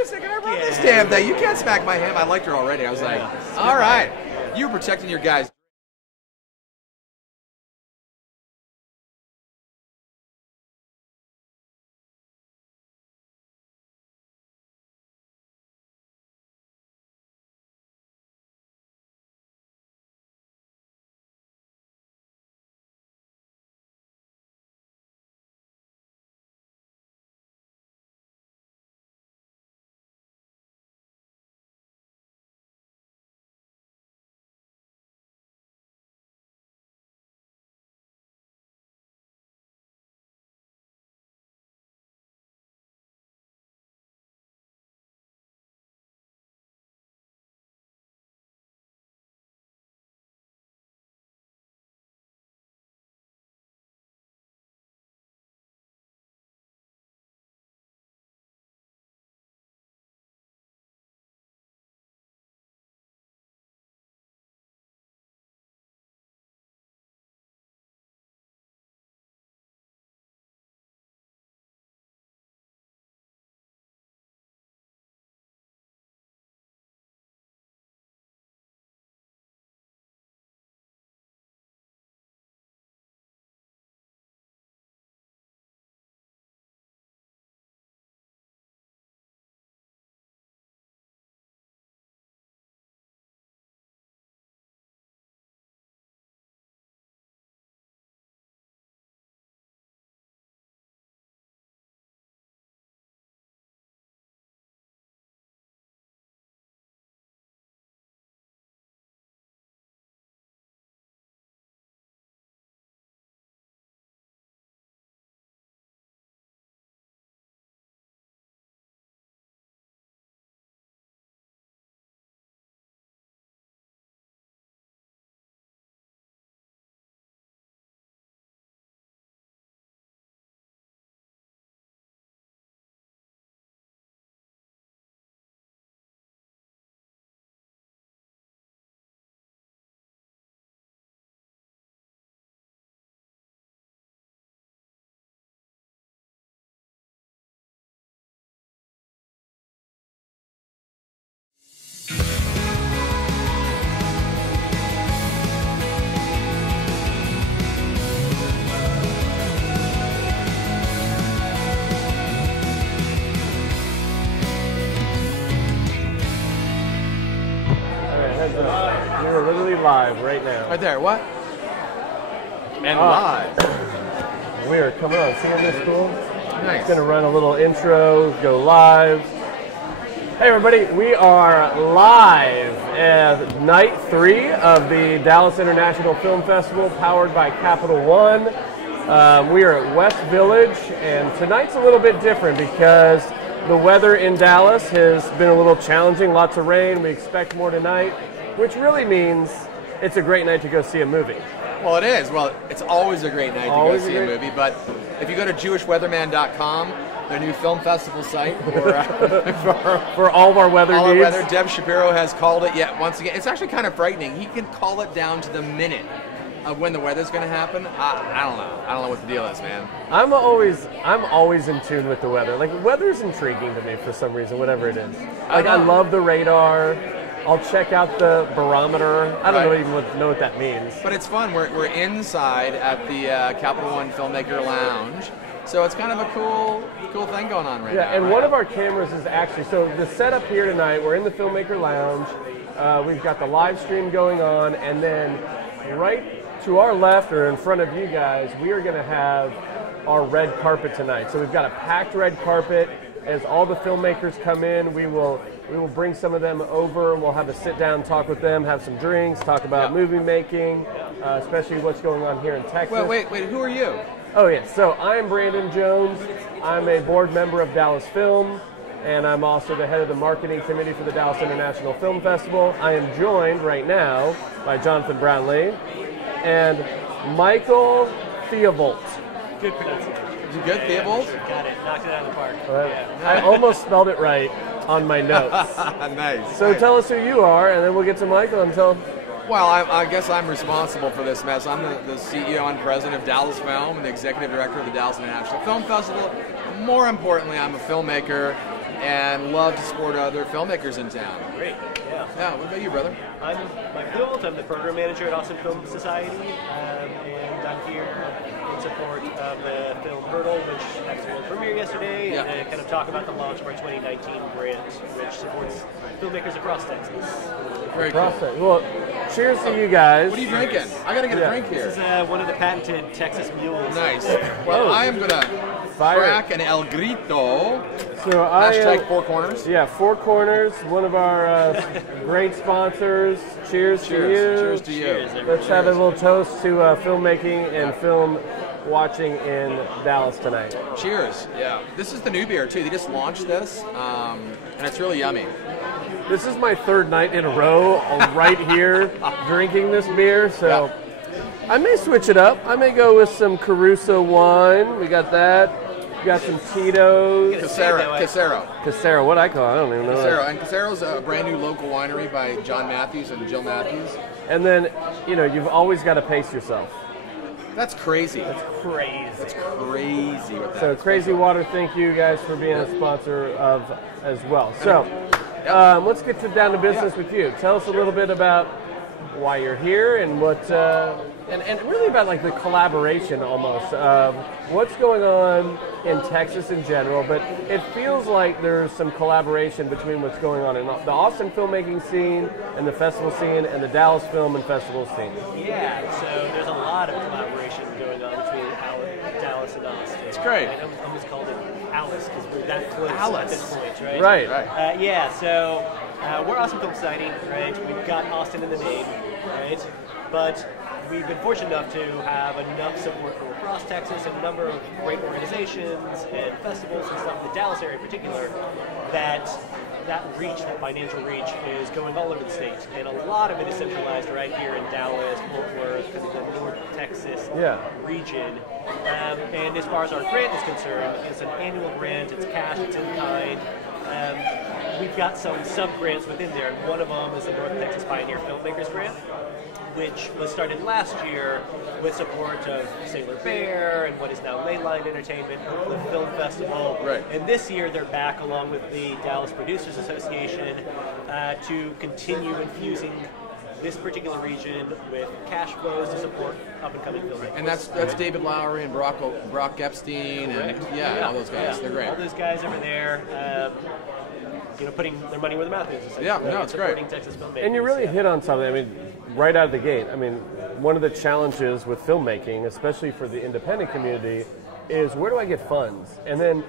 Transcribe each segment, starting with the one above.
wait a second, I wrote this damn thing. You can't smack my hand. I liked her already. I was like, all right. You were protecting your guys. We're literally live right now. Right there, what? And live. We are coming on. See on this cool? Nice. It's going to run a little intro, go live. Hey everybody, we are live at night 3 of the Dallas International Film Festival powered by Capital One. We are at West Village, and tonight's a little bit different because the weather in Dallas has been a little challenging, lots of rain. We expect more tonight, which really means it's a great night to go see a movie. Well, it is. Well, it's always a great night to go see a movie, but if you go to jewishweatherman.com, their new film festival site for all of our weather needs. All our weather. Deb Shapiro has called it yet once again. It's actually kind of frightening. He can call it down to the minute of when the weather's going to happen. I don't know. I don't know what the deal is, man. I'm always in tune with the weather. Like, weather's intriguing to me for some reason, whatever it is. Like, I love the radar. I'll check out the barometer. I don't even know what that means. But it's fun. We're inside at the Capital One Filmmaker Lounge. So it's kind of a cool thing going on right now. Yeah, and one of our cameras is actually, so the setup here tonight, we're in the Filmmaker Lounge. We've got the live stream going on, and then right to our left or in front of you guys, we are going to have our red carpet tonight. So we've got a packed red carpet. As all the filmmakers come in, we will bring some of them over. We'll have a sit down, talk with them, have some drinks, talk about movie making, especially what's going on here in Texas. Well, wait, who are you? Oh, yeah. So I'm Brandon Jones. I'm a board member of Dallas Film, and I'm also the head of the marketing committee for the Dallas International Film Festival. I am joined right now by Jonathan Brownlee and Michael Theobald. Good pronunciation. Is it good, Theobald? Got it. Knocked it out of the park. Yeah. I almost spelled it right on my notes. Nice. So tell us who you are, and then we'll get to Michael and tell... Well, I guess I'm responsible for this mess. I'm the CEO and president of Dallas Film and the executive director of the Dallas International Film Festival. More importantly, I'm a filmmaker, and love to support other filmmakers in town. Great. Yeah. Yeah, what about you, brother? I'm Mike Holt. I'm the program manager at Austin Film Society, and I'm here in support of the film Hurdle, which actually was premiere yesterday, Yeah. and kind of talk about the launch of our 2019 grant, which supports filmmakers across Texas. Very cool. Process. Well, cheers to you guys. What are you drinking? I gotta get a drink This here. is one of the patented Texas mules. Nice. Well, Oh. I am gonna Fire. crack an El Grito. So I Hashtag Four Corners. Yeah, Four Corners, one of our great sponsors. Cheers to you. Cheers to you. Cheers, Let's have a little toast to filmmaking and film watching in Dallas tonight. Cheers. Yeah. This is the new beer too. They just launched this, and it's really yummy. This is my third night in a row right here drinking this beer, so I may switch it up. I may go with some Caruso wine. We got that. We got some Tito's. Casero. Casero, what I call it, I don't even know. Casero. And Casero's a brand new local winery by John Matthews and Jill Matthews. And then, you've always got to pace yourself. That's crazy. Crazy. That's crazy with that. So Crazy Water, thank you guys for being a sponsor of as well. So let's get down to business with you. Tell us a little bit about why you're here and what, and really about like the collaboration almost of what's going on in Texas in general, but it feels like there's some collaboration between what's going on in the Austin filmmaking scene and the festival scene and the Dallas film and festival scene. Yeah, so there's a lot of collaboration going on between Dallas and Austin. It's great. I almost called it Alice because we're that close Alice. at this point, right? Right. Yeah, so we're Austin Film Society, right? We've got Austin in the name, right? But we've been fortunate enough to have enough support from across Texas and a number of great organizations and festivals and stuff in the Dallas area in particular that reach, that financial reach, is going all over the state. And a lot of it is centralized right here in Dallas, Fort Worth, kind of the North Texas region. And as far as our grant is concerned, it's an annual grant, it's cash, it's in kind. We've got some sub-grants within there, and one of them is the North Texas Pioneer Filmmakers Grant, which was started last year with support of Sailor Bear and what is now Leyline Entertainment, the Film Festival. Right. And this year they're back along with the Dallas Producers Association to continue infusing this particular region with cash flows to support up-and-coming filmmakers. And that's David Lowery and Brock Epstein and all those guys. Yeah. They're great. All those guys over there, putting their money where the mouth is. Essentially. Yeah, no, it's great. Supporting Texas filmmakers. And you really hit on something. I mean, right out of the gate. I mean, one of the challenges with filmmaking, especially for the independent community, is where do I get funds? And then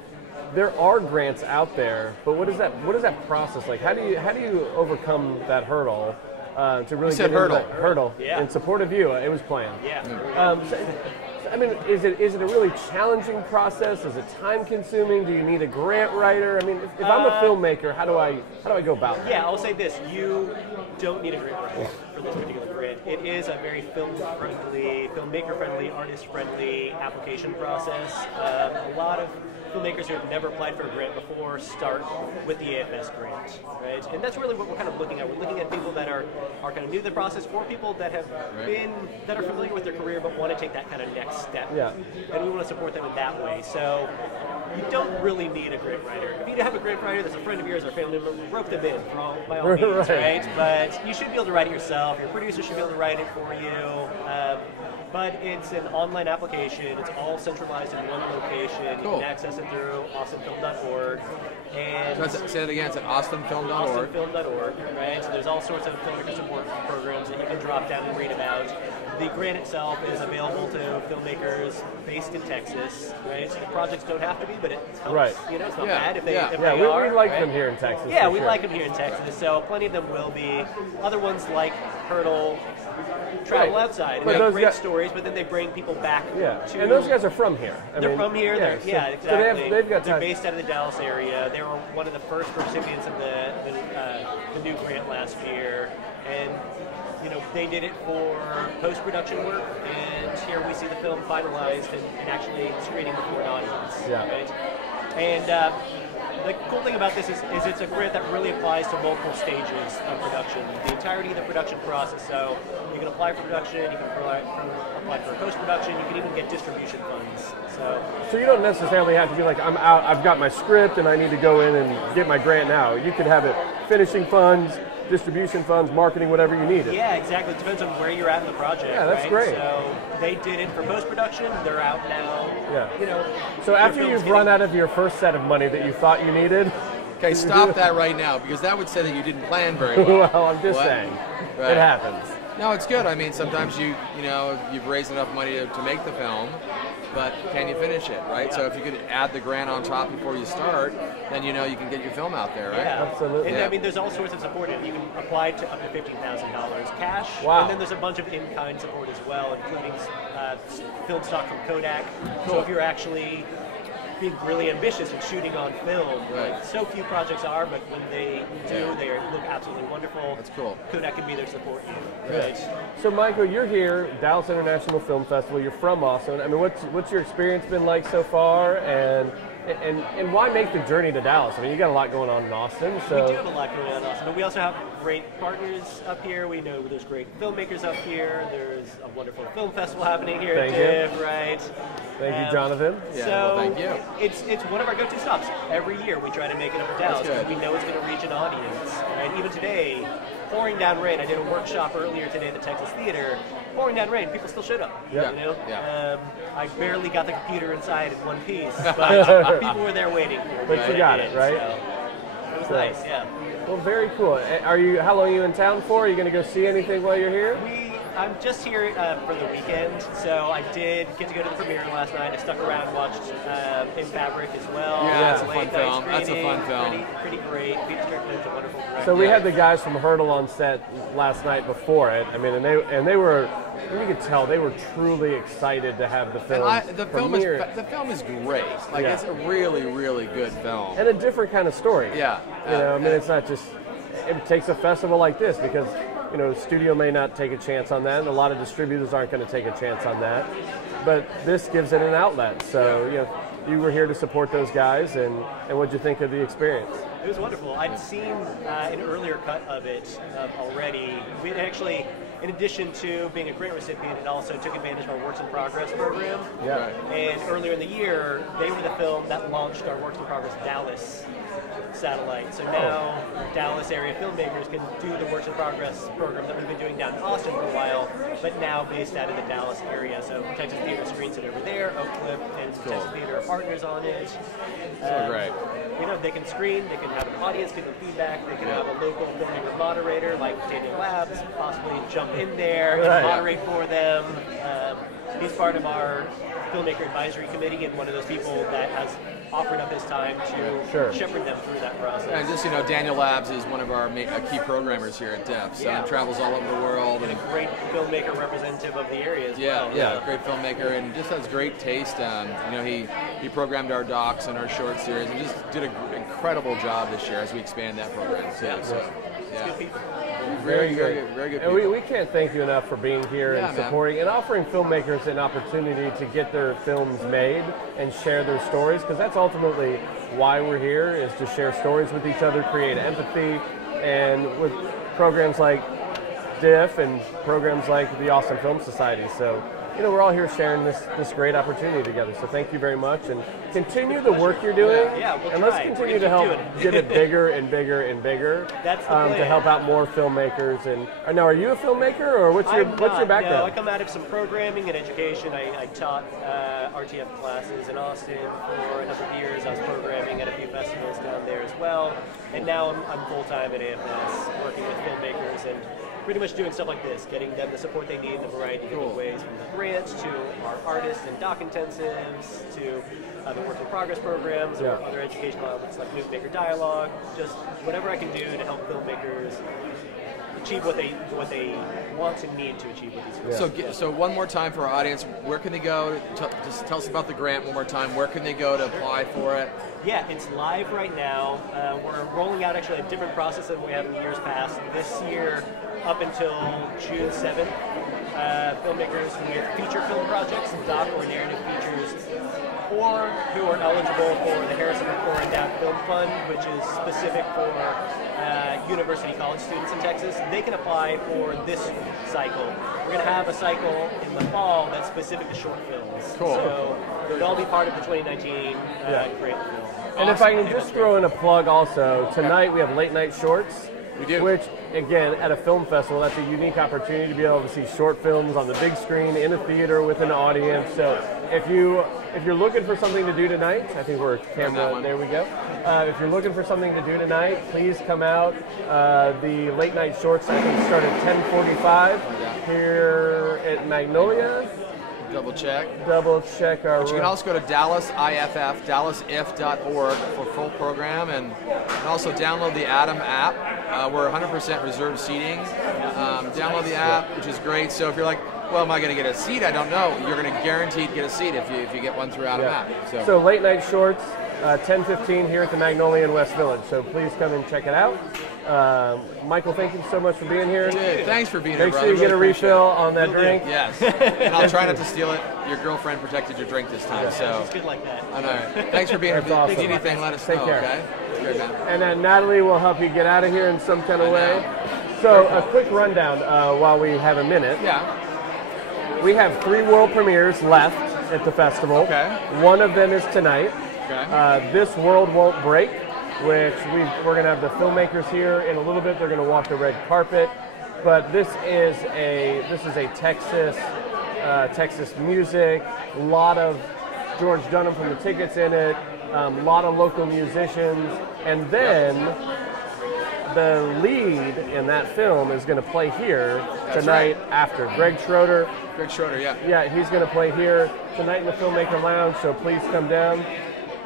there are grants out there, but what is that process like? How do you overcome that hurdle to really said get into hurdle. that hurdle Yeah. in support of you? It was planned. Yeah. I mean, is it a really challenging process? Is it time consuming? Do you need a grant writer? I mean, if I'm a filmmaker, how do I go about that? Yeah, I'll say this: you don't need a grant writer for this particular grant. It is a very film-friendly, filmmaker-friendly, artist-friendly application process. A lot of filmmakers who have never applied for a grant before start with the AFS grant, right? And that's really what we're kind of looking at. We're looking at people that are kind of new to the process, or people that have that are familiar with their career but want to take that kind of next step. Yeah. And we want to support them in that way. So you don't really need a grant writer. If you have a grant writer that's a friend of yours or family member, rope them in by all means, right? But you should be able to write it yourself. Your producer should be able to write it for you. But it's an online application. It's all centralized in one location. Cool. You can access it through austinfilm.org. And So say it again. It's at austinfilm.org. austinfilm.org, right? So there's all sorts of filmmaker support programs that you can drop down and read about. The grant itself is available to filmmakers based in Texas, right? So the projects don't have to be, but it helps. Right. It's not Yeah. bad if they, Yeah. if Yeah, they we are. like right? them here in Texas. Yeah, for we sure. like them here in Texas, so plenty of them will be. Other ones like Hurdle travel Right. outside. And But they those have great guys- stories, but then they bring people back Yeah, to... and those guys are from here. They're from here. They're, so exactly. they've got They're time. based out of the Dallas area. They were one of the first recipients of the new grant last year, and they did it for post-production work. And here we see the film finalized and actually screening before an audience. Yeah. Right? And the cool thing about this is it's a grant that really applies to multiple stages of production, the entirety of the production process. So you can apply for production, you can apply for post-production, you can even get distribution funds. So you don't necessarily have to be like, I'm out, I've got my script and I need to go in and get my grant now. You could have it finishing funds, distribution funds, marketing, whatever you need. Yeah, exactly. It depends on where you're at in the project. Yeah, that's right? great. So they did it for post-production. They're out now. Yeah. You know. So after you've run out of your first set of money that you thought you needed. Okay, stop that right now, because that would say that you didn't plan very well. Well, I'm just saying, Right. it happens. No, it's good. I mean, sometimes you've raised enough money to make the film, but can you finish it, right? Yeah. So if you could add the grant on top before you start, then you can get your film out there, right? Yeah, Absolutely. And Yeah. I mean, there's all sorts of support. You can apply to up to $15,000 cash. Wow. And then there's a bunch of in-kind support as well, including film stock from Kodak. Cool. So if you're actually being really ambitious and shooting on film, Right. like so few projects are, but when they do, they look absolutely wonderful. That's cool. Kodak can be there to support you, right? So Michael, you're here, Dallas International Film Festival. You're from Austin. I mean, what's your experience been like so far, and why make the journey to Dallas? I mean, you got a lot going on in Austin. So We do have a lot going on in Austin, but we also have great partners up here. We know there's great filmmakers up here. There's a wonderful film festival happening here Thank at you. DIV, right? Thank you, Jonathan. Yeah, So well, thank you. It's one of our go-to stops. Every year we try to make it up to Dallas good. because we know it's going to reach an audience. And even today, pouring down rain. I did a workshop earlier today at the Texas Theater. Pouring down rain, people still showed up. Yeah. You know? Yeah. I barely got the computer inside in one piece, but people were there waiting for me. But you got it, right? So it was nice, yeah. Well, very cool. How long are you in town for? Are you going to go see anything while you're here? I'm just here for the weekend, so I did get to go to the premiere last night. I stuck around and watched In Fabric as well. Yeah, that's a Late fun night film. That's a fun screening. film. Pretty great. Peter Strickland's a wonderful director. So we had the guys from Hurdle on set last night before it. I mean, and they were, you could tell they were truly excited to have the film The premiere. film is great. Like, Yeah. it's a really, really good film. And a different kind of story. Yeah. You know, I mean, it's not just, it takes a festival like this because, studio may not take a chance on that, and a lot of distributors aren't going to take a chance on that. But this gives it an outlet. So, you were here to support those guys, and what'd you think of the experience? It was wonderful. I'd seen an earlier cut of it already. We had actually, in addition to being a grant recipient, it also took advantage of our Works in Progress program. Yeah. And earlier in the year, they were the film that launched our Works in Progress Dallas satellite. So now Dallas area filmmakers can do the Works in Progress program that we've been doing down in Austin for a while, but now based out of the Dallas area. So Texas Theater screens it over there, Oak Cliff and Texas Theater are partners on it. So great. They can screen, they can have an audience give them feedback, they can have a local filmmaker moderator like Daniel Labs possibly jump in there and moderate for them. He's part of our filmmaker advisory committee and one of those people that has offered up his time to shepherd them through that process. And just, Daniel Labs is one of our key programmers here at DIF. So he travels all over the world. And a great filmmaker representative of the area as well. Yeah, great filmmaker and just has great taste. He programmed our docs and our short series and just did an incredible job this year as we expand that program too. So, Good people. very good And people. we can't thank you enough for being here and man. supporting and offering filmmakers an opportunity to get their films made and share their stories, because that's ultimately why we're here, is to share stories with each other, create empathy, and with programs like DIF and programs like the Austin Film Society. So, we're all here sharing this great opportunity together. So thank you very much, and continue the work you're doing. Yeah, we'll and try. let's continue We're to gonna help keep doing get it bigger and bigger and bigger. That's the to plan. help out more filmmakers. And now, are you a filmmaker, or what's your background? No, I come out of some programming and education. I taught RTF classes in Austin for a number of years. I was programming at a few festivals down there as well. And now I'm full-time at AFS, working with filmmakers and pretty much doing stuff like this, getting them the support they need in a variety of different ways, from the grants to our artists and doc intensives to the work in progress programs or other educational outlets like Newsmaker Dialogue, just whatever I can do to help filmmakers achieve what they want and need to achieve with these films. So one more time for our audience, where can they go? Just tell us about the grant one more time. Where can they go to apply for it? Yeah, it's live right now. We're rolling out actually a different process than we have in years past. This year, up until June 7th, filmmakers with feature film projects, doc or narrative features, or who are eligible for the Harrison McCord Endowed Film Fund, which is specific for university college students in Texas. They can apply for this cycle. We're going to have a cycle in the fall that's specific to short films. Cool. So they'll all be part of the 2019 Create the Film. And if I can just throw in a plug also, tonight we have late night shorts. We do. Which, again, at a film festival, that's a unique opportunity to be able to see short films on the big screen in a theater with an audience. So if you're looking for something to do tonight, I think we're camera. There we go. If you're looking for something to do tonight, please come out. The late night shorts I think start at 10:45 here at Magnolia. Double check our. But you can also go to DallasIF.org for full program, and also download the Atom app. We're 100% reserved seating. Download the app, which is great. So if you're like, well, am I going to get a seat? I don't know. You're going to guaranteed get a seat if you get one through Atom app. So late night shorts, 10:15 here at the Magnolia in West Village. So please come and check it out. Michael, thank you so much for being here. Dude, thanks for being here, Make brother. sure you get a refill on that drink. Yes. And I'll try not to steal it. Your girlfriend protected your drink this time, so. It's good like that. All right. Thanks for being here. That's awesome. If you need anything, let us Take know, care. okay? Good, man. And then Natalie will help you get out of here in some kind of way. So a quick rundown while we have a minute. Yeah. We have 3 world premieres left at the festival. Okay. One of them is tonight. Okay. This World Won't Break, which we're going to have the filmmakers here in a little bit. They're going to walk the red carpet. But this is a Texas music. A lot of George Dunham from the Tickets in it. A lot of local musicians. And then the lead in that film is going to play here tonight after. Greg Schroeder, yeah. Yeah, he's going to play here tonight in the Filmmaker Lounge, so please come down.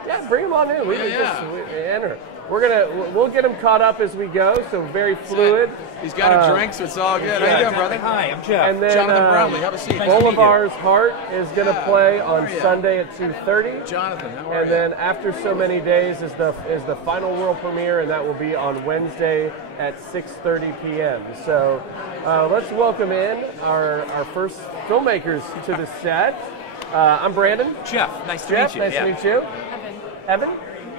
Yeah, bring him on in. We enter. We'll get him caught up as we go, so very fluid. He's got a drink, so it's all good. How you doing, brother? Hi, I'm Jeff. And then Jonathan Brownlee, have a seat. Bolivar's Heart is going to play on Sunday at 2:30. Jonathan, how are And you? then After So Many Days is the final world premiere, and that will be on Wednesday at 6:30 p.m. So let's welcome in our first filmmakers to the set. I'm Brandon. Jeff, nice to Jeff, meet you. nice to meet you. Evan,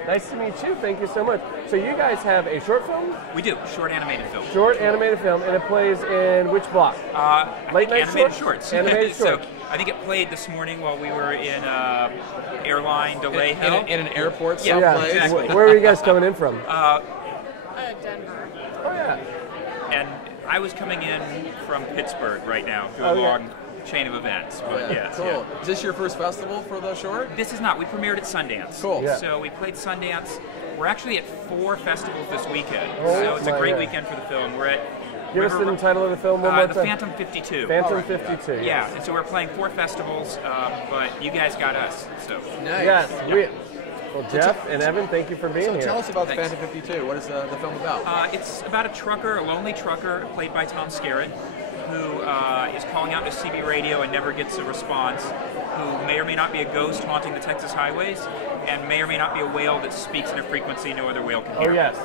nice to meet you. Thank you so much. So you guys have a short film? We do, short animated film. Short animated film, and it plays in which block? Late night animated shorts? shorts. Animated shorts. So I think it played this morning while we were in airline delay hell. In an airport Yeah, someplace. exactly. Where are you guys coming in from? Denver. Oh, yeah. And I was coming in from Pittsburgh right now through Oh, a yeah. long chain of events. But yes, Cool. yeah. Is this your first festival for the short? This is not. We premiered at Sundance. Cool. Yeah. So we played Sundance. We're actually at 4 festivals this weekend. Oh, so it's a my great God. weekend for the film. We're at Give us the title of the film one more The time. Phantom 52. Phantom 52. Yeah, and so we're playing 4 festivals, but you guys got us. So Nice. Yes. Well, Jeff and Evan, thank you for being So here. tell us about Thanks. Phantom 52. What is the film about? it's about a trucker, a lonely trucker, played by Tom Skerritt, who is calling out to CB radio and never gets a response, who may or may not be a ghost haunting the Texas highways, and may or may not be a whale that speaks in a frequency no other whale can hear. Oh yes,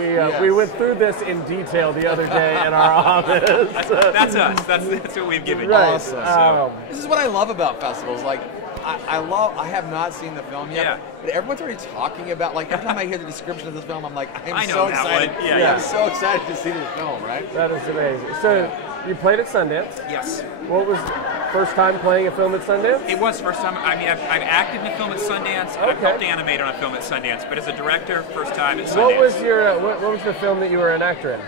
Yes. we went through this in detail the other day in our office. That's us. That's what we've given you. Right. Awesome. This is what I love about festivals. Like, I have not seen the film yet, Yeah. but everyone's already talking about, like, every time I hear the description of this film, I'm like, I know so that excited. one. Yeah. I'm so excited to see this film, right? That is amazing. So you played at Sundance. Yes. What was first time playing a film at Sundance? It was first time. I mean, I've acted in a film at Sundance. I've Okay. helped animate on a film at Sundance, but as a director, first time at Sundance. What was your what was the film that you were an actor in?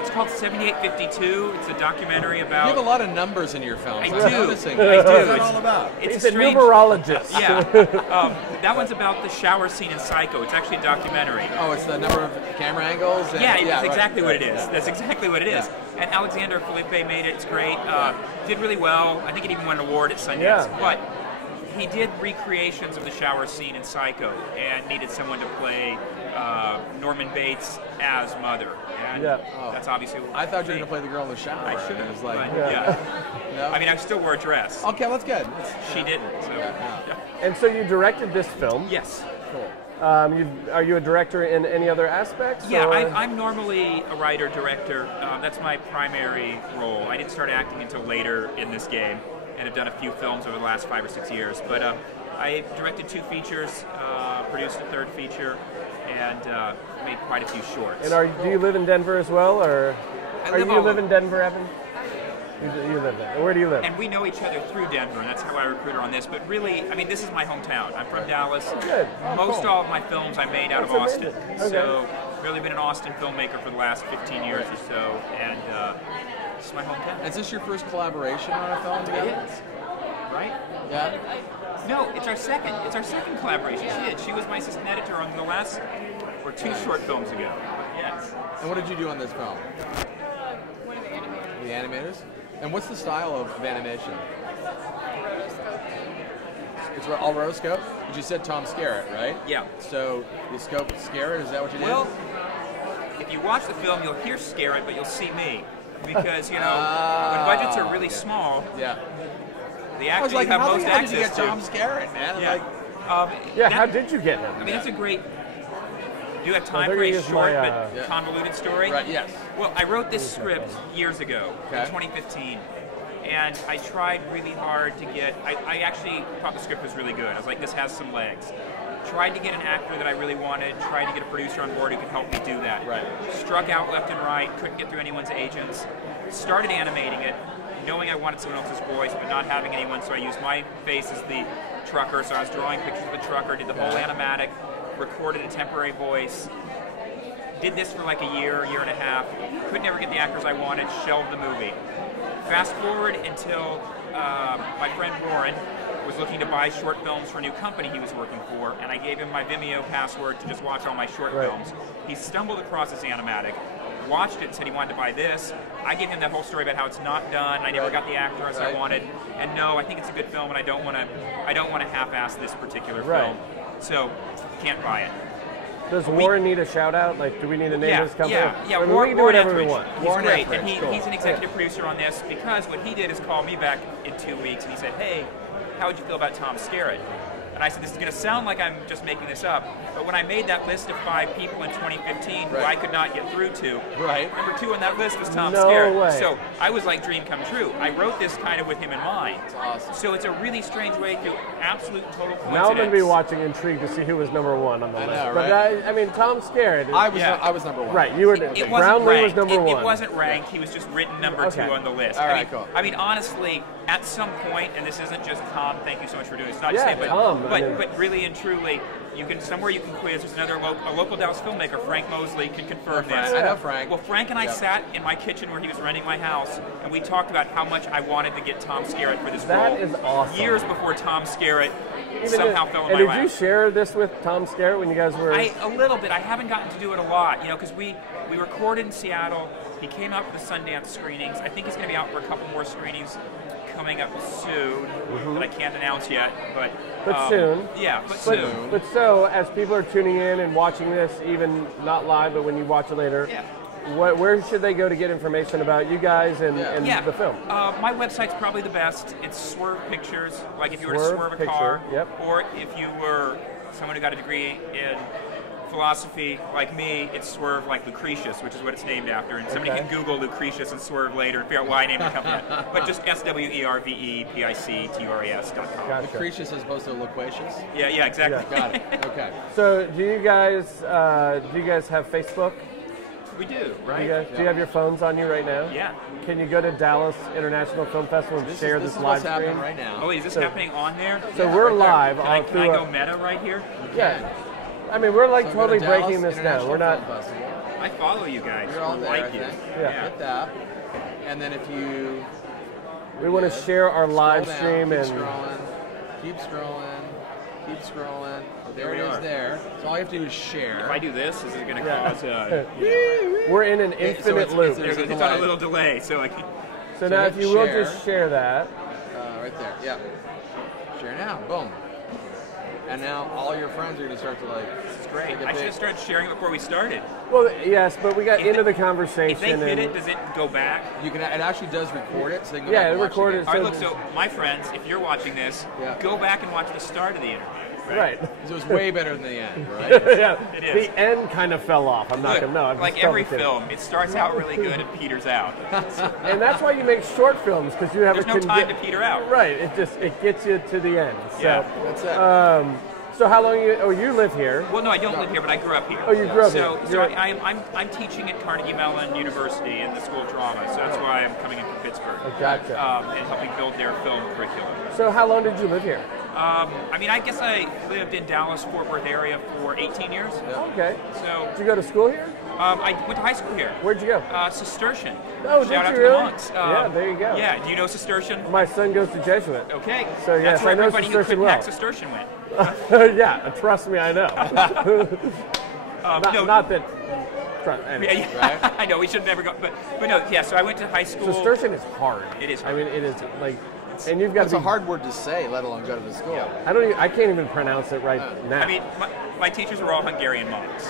It's called 7852. It's a documentary about. You have a lot of numbers in your films. I I'm do. noticing. I do. What's that It's- all about? It's He's a a strange. numerologist. Yeah. That one's about the shower scene in Psycho. It's actually a documentary. Oh, it's the number of camera angles? And, Yeah, that's right. exactly what it is. Yeah. That's exactly what it is. And Alexander Felipe made it. It's great. Did really well. I think it even won an award at Sundance. Yeah. But he did recreations of the shower scene in Psycho and needed someone to play Norman Bates as Mother. And Yeah. that's obviously what I thought you were going to play the girl in the shower. I should It have. was like, But, yeah. no? I mean, I still wore a dress. Okay, that's good. She didn't. So. Yeah. And so you directed this film. Yes. Cool. Are you a director in any other aspects? Yeah, or- I'm normally a writer, director. That's my primary role. I didn't start acting until later in this game, and have done a few films over the last 5 or 6 years. But I directed 2 features, produced a 3rd feature, and made quite a few shorts. And do you live in Denver as well, or you live in Denver, Evan? You live there. Where do you live? And we know each other through Denver, and that's how I recruit her on this. But really, I mean, this is my hometown. I'm from Dallas. Good. Most all of my films I made out of That's Austin. amazing. Okay. So, really been an Austin filmmaker for the last 15 years or so, and this is my hometown. Is this your first collaboration on a film together? It is. Right? Yeah. No, it's our second. It's our second collaboration. She was my assistant editor on the last, or 2 short films ago. Yes. And what did you do on this film? One of the animators. The animators? And what's the style of animation? It's all rotoscope? But you said Tom Skerritt, right? Yeah. So you scope Skerritt, is that what you did? Well, if you watch the film, you'll hear Skerritt, but you'll see me. Because, when budgets are really small, yeah. the I was actor like, you have how most the hell did you access get to. Tom Skerritt, man? Yeah. How did you get him? I mean, that's a great. Do you have time they're for a gonna use short my, but convoluted story? Right, yes. Well, I wrote this script years ago, Okay. in 2015, and I tried really hard to get. I actually thought the script was really good. I was like, this has some legs. Tried to get an actor that I really wanted, tried to get a producer on board who could help me do that. Right. Struck out left and right, couldn't get through anyone's agents. Started animating it, knowing I wanted someone else's voice, but not having anyone, so I used my face as the trucker, so I was drawing pictures of the trucker, did the whole animatic, recorded a temporary voice, did this for like a year and a half, could never get the actors I wanted, shelved the movie. Fast forward until my friend Warren was looking to buy short films for a new company he was working for, and I gave him my Vimeo password to just watch all my short films. He stumbled across this animatic, watched it and said he wanted to buy this. I gave him that whole story about how it's not done, I never got the actor as I wanted, and no, I think it's a good film and I don't want to half-ass this particular film. So, can't buy it. Does Warren need a shout out? Like, do we need to name this company? Yeah. I mean, Warren, we can do whatever we Etheridge. want. He's Warren great, Etheridge, and he's an executive producer on this because what he did is call me back in 2 weeks and he said, hey, how would you feel about Tom Skerritt? And I said, this is going to sound like I'm just making this up, but when I made that list of 5 people in 2015 who I could not get through to, number 2 on that list was Tom Skerritt. way. So I was like, dream come true. I wrote this kind of with him in mind. Awesome. So it's a really strange way through absolute total coincidence. Now I'm going to be watching intrigued to see who was number 1 on the list. know, But right? I mean, Tom Skerritt. I was number 1. Right, you were. It wasn't Brownlee was ranked. number 1. It wasn't ranked. He was just written number 2 on the list. All I right, mean, cool. I mean, honestly, at some point, and this isn't just Tom. Thank you so much for doing this. It's not just Yeah, him, but, Tom, I mean- but really and truly, you can somewhere you can quiz. There's another a local Dallas filmmaker, Frank Mosley, can confirm this. I know Frank. Well, Frank and I sat in my kitchen where he was renting my house, and we talked about how much I wanted to get Tom Skerritt for this role. That is awesome. Years before Tom Skerritt somehow fell in and my did lap. you share this with Tom Skerritt when you guys were? A little bit. I haven't gotten to do it a lot, because we recorded in Seattle. He came out for the Sundance screenings. I think he's going to be out for a couple more screenings coming up soon that I can't announce yet. But soon. Yeah, but soon. But so, as people are tuning in and watching this, even not live, but when you watch it later, Yeah. where should they go to get information about you guys and the film? My website's probably the best. It's Swerve Pictures, like if you were to Swerve swerve a Picture, car, yep. or if you were someone who got a degree in philosophy like me, it's Swerve like Lucretius, which is what it's named after. And somebody can Google Lucretius and Swerve later and figure out why I named the company that. But just SWERVEPICTURES.com. Gotcha. Lucretius as opposed to loquacious? Yeah, exactly. Got it. Okay. So, do you guys have Facebook? We do, right? Do you have your phones on you right now? Yeah. Can you go to Dallas International Film Festival and share this this is live what's happening stream? right now. Oh, wait, is this happening on there? So we're live. Can I through go meta right here? Yeah. I mean, we're like So totally go to breaking Dallas this down. We're not. International Film Festival. I follow you guys. You're all I there, like I you. think. Yeah. Hit that. And then if you We want to share our live scroll stream down, and. keep scrolling. There we it is are. there. So all you have to do is share. If I do this, is it going to Yeah. cause We're in an so infinite it's- loop. There's a it's on delay. a little delay, so I can. So now, you if you will share. just share that. Right there. Yeah. Share now. Boom. And now all your friends are going to start to like. This is great. take a I should pic. have started sharing it before we started. Well, yes, but we got If into they- the conversation. If they hit and, it, does it go back? You can. It actually does record it, so they can go Yeah, back it and watch recorded again. All right, So- look, so my friends, if you're watching this, Yeah. go back and watch the start of the interview. Right. Because it was way better than the end, right? Yeah. It is. The end kind of fell off. I'm not Good. gonna know. I'm Like just every kidding. film, it starts out really good and peters out. And that's why you make short films, because you have There's a no time to peter out. Right. It gets you to the end. So, Yeah. That's it. so how long you live here? Well, no, I don't live here, but I grew up here. Oh, you grew up so, here. So I'm teaching at Carnegie Mellon University in the School of Drama, so that's why I'm coming in from Pittsburgh. Gotcha. And helping build their film curriculum. So how long did you live here? I mean, I guess I lived in Dallas, Fort Worth area for 18 years. Okay. So Did you go to school here? I went to high school here. Where'd you go? Cistercian. Oh, did Shout out you to really? the monks. Yeah, there you go. Yeah, do you know Cistercian? My son goes to Jesuit. Okay. So, yes, That's where I know everybody who Cistercian couldn't well. hack Cistercian went. Yeah, trust me, I know. Not that. Anyway. Yeah, Right. I know we should never go, but no, yeah. So I went to high school. Cistercian is hard. It is I hard. mean, it is like, and you've got That's to a hard word to say, let alone go to the school. Yeah. I can't even pronounce it right now. I mean, my teachers were all Hungarian monks.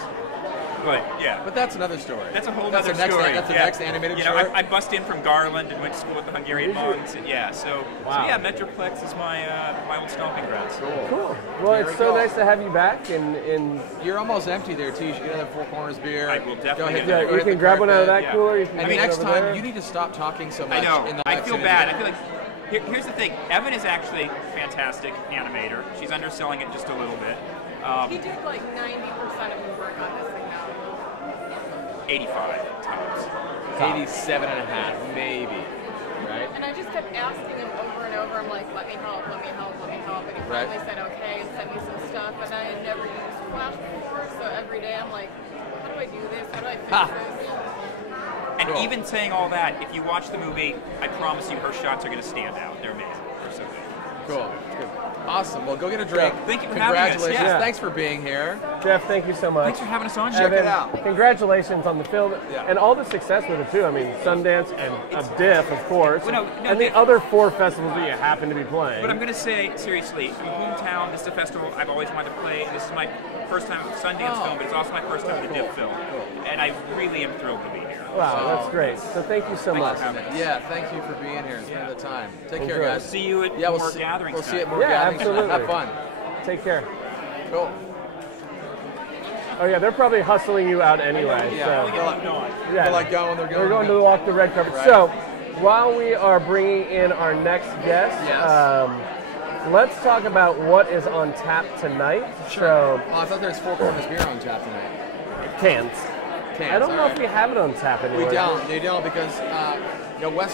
But yeah, But that's another story. that's a whole That's other the next, story. That's the Yeah. next animated You know, short. I bust in from Garland and went to school with the Hungarian monks, and yeah, so yeah, Metroplex is my my old stomping grounds. Cool. Well, There it's we so go. nice to have you back. And You're almost empty there, too. You should get another Four Corners beer. I will definitely Go ahead, get yeah, that. go you hit can the grab one out of that Yeah. cooler. You can And take it next over time, there. you need to stop talking so much. I know. In the I next feel interview. bad. I feel like here's the thing. Evan is actually fantastic animator. She's underselling it just a little bit. He did like 90% of his work on this thing now. 85 times. 87 and a half, maybe. Right? And I just kept asking him over and over. I'm like, let me help, let me help, let me help. And he Right. finally said, okay, send me some stuff. And I had never used Flash before, so every day I'm like, how do I do this? How do I fix this? And Cool. even saying all that, if you watch the movie, I promise you her shots are going to stand out. They're amazing. They're so good. Cool. Good. Awesome. Well, go get a drink. Thank you for having us. Congratulations. Yeah. Thanks for being here. Jeff, thank you so much. Thanks for having us on, Check Jeff. it out. Congratulations on the film Yeah. and all the success with it too. I mean, Sundance and DIF, of course, Well, no, and the DIF. other 4 festivals that you happen to be playing. But I'm going to say, seriously, I'm hometown. This is a festival I've always wanted to play. This is my first time at the Sundance film, but it's also my first time at the DIP film. And I really am thrilled to be here. Wow, that's great. So thank you so much. for having us. Yeah, thank you for being here and spending the time. Take care, Enjoy. guys. See you at Yeah, more gatherings. We'll see you at tonight. more Yeah, gatherings. absolutely. Have fun. Take care. Cool. Oh yeah, they're probably hustling you out anyway. Yeah. So. They're like, Yeah. they're like going. They're going to walk the red carpet. Right. So, while we are bringing in our next guest, Yes. let's talk about what is on tap tonight. So, Oh, I thought there was Four Corners beer on tap tonight. cans. I don't know if we have it on tap anymore. We don't. They don't because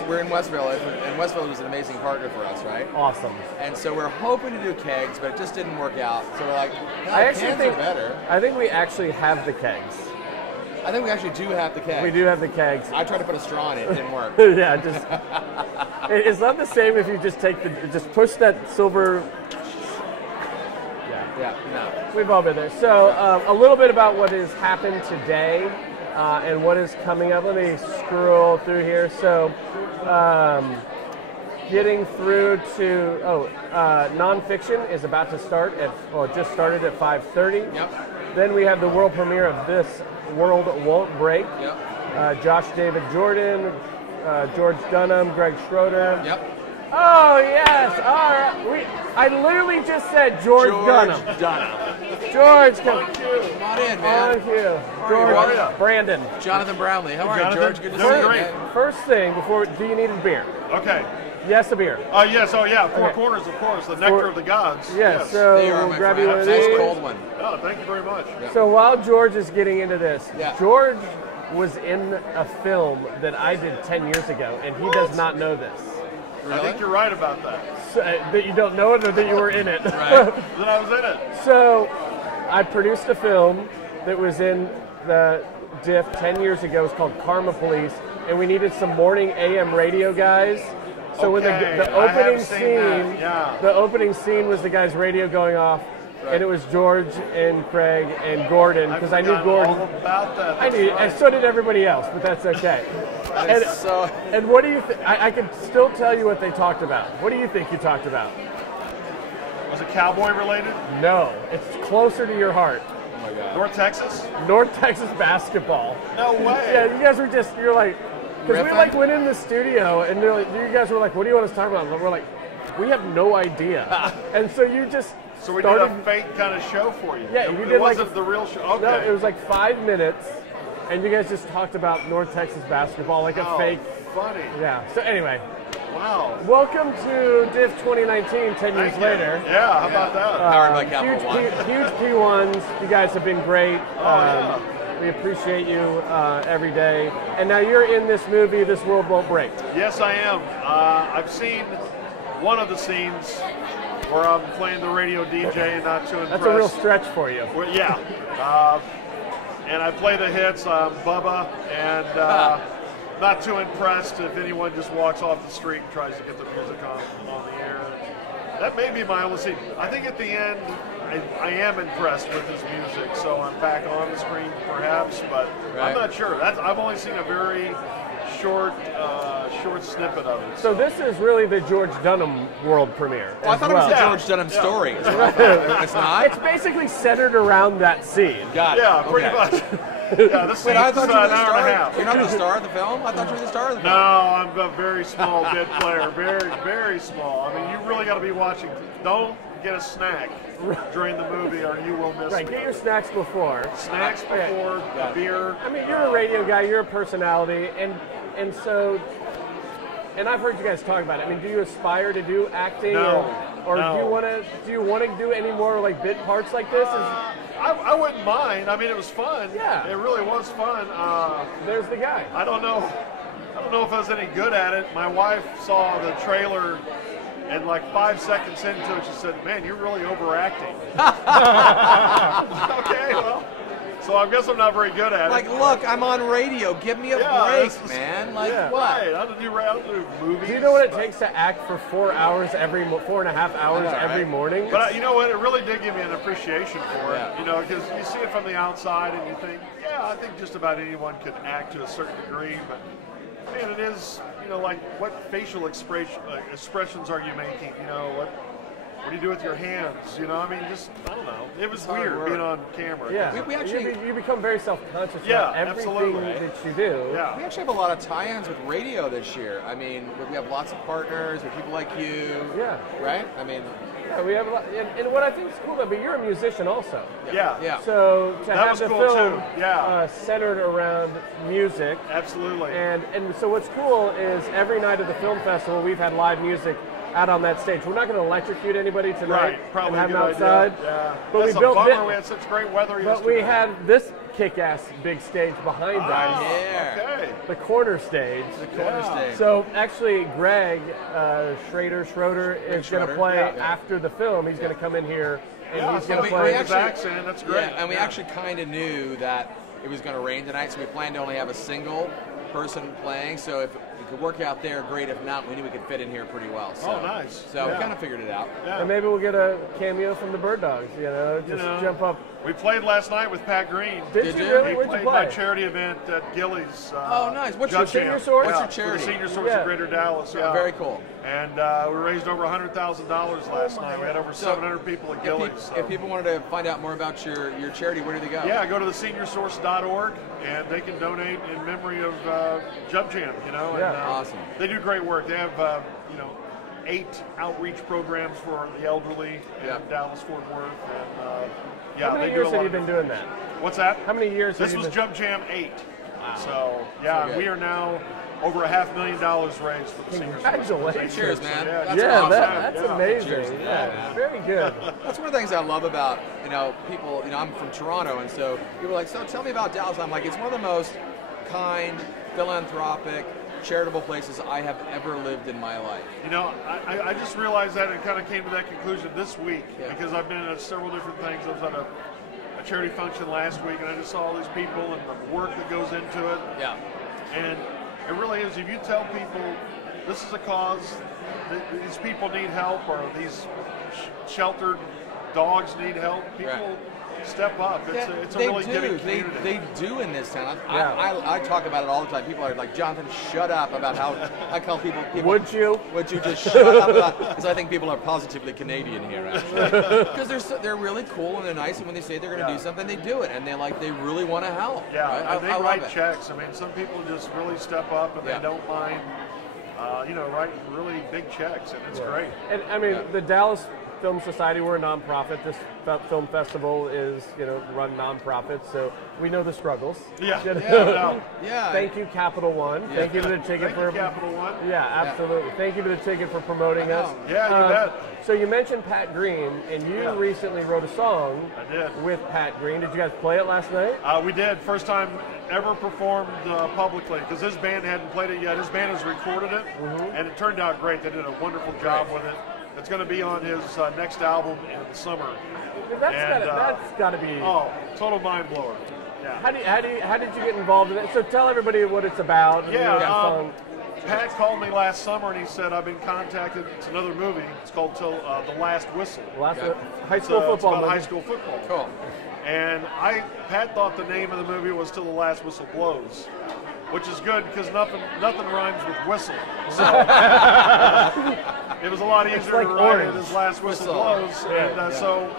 we're in West Village, and West Village is an amazing partner for us, right? Awesome. And so we're hoping to do kegs, but it just didn't work out. So we're like, no, I actually cans think are better. I think we actually have the kegs. I think we actually do have the keg. We do have the kegs. I tried to put a straw in it. It didn't work. Yeah, just it's not the same if you just just push that silver. Yeah, no. We've all been there. So a little bit about what has happened today and what is coming up. Let me scroll through here. So getting through to nonfiction is about to start just started at 5:30. Yep. Then we have the world premiere of This World Won't Break. Yep. Josh David Jordan, George Dunham, Greg Schroeder. Yep. Oh yes! All right. I literally just said George Dunham. George, come on in, man. Thank you. How are you? Brandon. Jonathan Brownlee. How are you, Jonathan? George? Good to see Doing you, great. man. First thing before, do you need a beer? Okay. Yes, a beer. Yes. Oh, yeah. Four Okay. Corners, of course. The nectar of the gods. Yes. So There you are, we'll my grab friend. you one of Nice these. cold one. Oh, thank you very much. So while George is getting into this, Yeah. George was in a film that I did 10 years ago, and he does not know this. I think you're right about that. So, that you don't know it or that you were in it. Right. Then I was in it. So, I produced a film that was in the DIF 10 years ago. It's called Karma Police, and we needed some morning AM radio guys. So when Okay, the I have opening seen scene, that, yeah. the opening scene was the guy's radio going off, and it was George and Craig and Gordon because I knew forgot Gordon. all about that. I knew, and so did everybody else, but that's okay. That is so. And what do you think? I can still tell you what they talked about. What do you think you talked about? Was it cowboy related? No, it's closer to your heart. Oh my God. North Texas? North Texas basketball. No way. Yeah, you guys were just, you're like, because we Riffing? like went in the studio and they're like, you guys were like, what do you want us to talk about? And we're like, we have no idea. And so you just So we did started. a fake kind of show for you. Yeah, you it did like wasn't the real show. Okay. No, it was like 5 minutes, and you guys just talked about North Texas basketball like a fake. Funny. Yeah. So anyway, Wow. welcome to Div 2019. 10 years Thank you. later. Yeah, how about that? Powered by Capital Huge, One. huge P1s. You guys have been great. yeah. We appreciate you every day. And now you're in this movie, This World Won't Break. Yes, I am. I've seen one of the scenes where I'm playing the radio DJ, not too impressed. That's a real stretch for you. Well, yeah. And I play the hits, Bubba, and not too impressed if anyone just walks off the street and tries to get the music on the air. That may be my only scene. I think at the end, I am impressed with his music, so I'm back on the screen perhaps, but I'm not sure. I've only seen a very short snippet of it. So this is really the George Dunham world premiere. Well, I thought it was a George Dunham story. Is what I thought. It's not? It's basically centered around that scene. Got it. Yeah, pretty Okay. much. Yeah, this Wait, scene's I thought you were an the hour star. and a half. You're not the star of the film? I thought you were the star of the No, film. I'm a very small bit player, very, very small. I mean, you really got to be watching. Don't get a snack during the movie, or you will miss Right, it. get your snacks before. Snacks before, a beer. I mean, you're a radio guy, you're a personality, and so, and I've heard you guys talk about it. I mean, do you aspire to do acting, No, or no. do you want to do any more like bit parts like this? I wouldn't mind. I mean, it was fun. Yeah. It really was fun. There's the guy. I don't know if I was any good at it. My wife saw the trailer, and like 5 seconds into it, she said, "Man, you're really overacting." Okay, well, so I guess I'm not very good at it. Like, look, I'm on radio. Give me a break, this is- man. Like, Yeah. what? Right, I don't do movies. Do you know what it takes to act for 4 hours 4.5 hours I know, every right? morning? But you know what? It really did give me an appreciation for it. Yeah. You know, because you see it from the outside and you think, yeah, I think just about anyone could act to a certain degree. But man, it is, you know, like what facial expressions are you making? You know, what do you do with your hands? You know, I mean, just I don't know. It was hard weird work. being on camera. yeah, We actually- you become very self-conscious Yeah, about everything absolutely. that you do. Yeah. We actually have a lot of tie-ins with radio this year. I mean, we have lots of partners with people like you. Yeah. Right? I mean, Yeah, we have a lot, and what I think is cool, though, but you're a musician also. Yeah. yeah. So to That have was the cool, film too. Yeah. centered around music, Absolutely. and so what's cool is every night of the film festival we've had live music out on that stage. We're not going to electrocute anybody tonight Right. Probably and have a them good outside. idea. Yeah. But That's we built a bummer. thi- We had such great weather But yesterday. we had this kick-ass big stage behind us, Yeah. Okay. the corner stage. Corner Yeah. stage. So actually, Greg Schroeder is going to Schroeder, play yeah. after the film. He's going to come in here and Yeah, he's so going to we play. his accent. That's great. Yeah, and we actually kind of knew that it was going to rain tonight, so we planned to only have a single person playing. So if we could work out there, great. If not, we knew we could fit in here pretty well. So, Oh, nice. So we Yeah. kind of figured it out. Yeah. And maybe we'll get a cameo from the Bird Dogs. Just know. jump up. We played last night with Pat Green. Did you? you really? He Where'd you played play? my charity event at Gillies. Oh, nice. What's your Judge senior Jam. source? What's your For charity? the senior source Yeah. of Greater Dallas. Yeah. Very cool. And we raised over $100,000 last night. We had over 700 people at If, Gillies. so- if people wanted to find out more about your charity, where do they go? yeah, go to theSeniorSource.org and they can donate in memory of Jump Jam. You know, Yeah. and, Awesome. They do great work. They have 8 outreach programs for the elderly in Yeah. Dallas Fort Worth. And How many they do years a have lot you of been doing that? What's that? How many years This have was you been? Jump Jam 8. So So good. we are now over $500,000 raised for the senior Congratulations. Cheers, man. Yeah, That's Yeah, awesome. that's Yeah. amazing. Cheers to that, Yeah, man. very good. That's one of the things I love about, people, I'm from Toronto, and so people are like, so tell me about Dallas. I'm like, it's one of the most kind, philanthropic, charitable places I have ever lived in my life. You know, I just realized that and kind of came to that conclusion this week Yeah. because I've been at several different things. I was at a charity function last week and I just saw all these people and the work that goes into it. Yeah. And it really is, if you tell people this is a cause, these people need help, or these sheltered dogs need help, people Right. step up. It's a they really do. giving They community. do in this town. Yeah. I talk about it all the time. People are like, Jonathan, shut up about how I call people. Would you? Would you just shut up about? Because I think people are positively Canadian here, actually. Because they're really cool and they're nice, and when they say they're going to Yeah. do something, they do it, and they really want to help. Yeah, right? and they I love write it. checks. I mean, some people just really step up and Yeah. they don't mind, writing really big checks, and it's great. And I mean, Yeah. the Dallas Film Society, we're a nonprofit. This film festival is, run nonprofit, so we know the struggles. Yeah. Yeah. Thank you, Capital One. Yeah. Thank you for the ticket Thank you, Capital One. Yeah, absolutely. Thank you for the ticket for promoting us. Yeah, you bet. So you mentioned Pat Green, and you recently wrote a song I did. with Pat Green. Did you guys play it last night? We did. First time ever performed publicly, because his band hadn't played it yet. His band has recorded it, and it turned out great. They did a wonderful job with it. It's going to be on his next album in the summer. That's got to be. Oh, total mind blower. Yeah. How did you get involved in it? So tell everybody what it's about. and Yeah, the song. Pat called me last summer and he said, I've been contacted. It's another movie. It's called The Last Whistle. High school football It's about movie. high school football. Cool. And Pat thought the name of the movie was Till the Last Whistle Blows, which is good because nothing rhymes with whistle. So it was a lot easier like to write orange. it as Last Whistle Blows. And so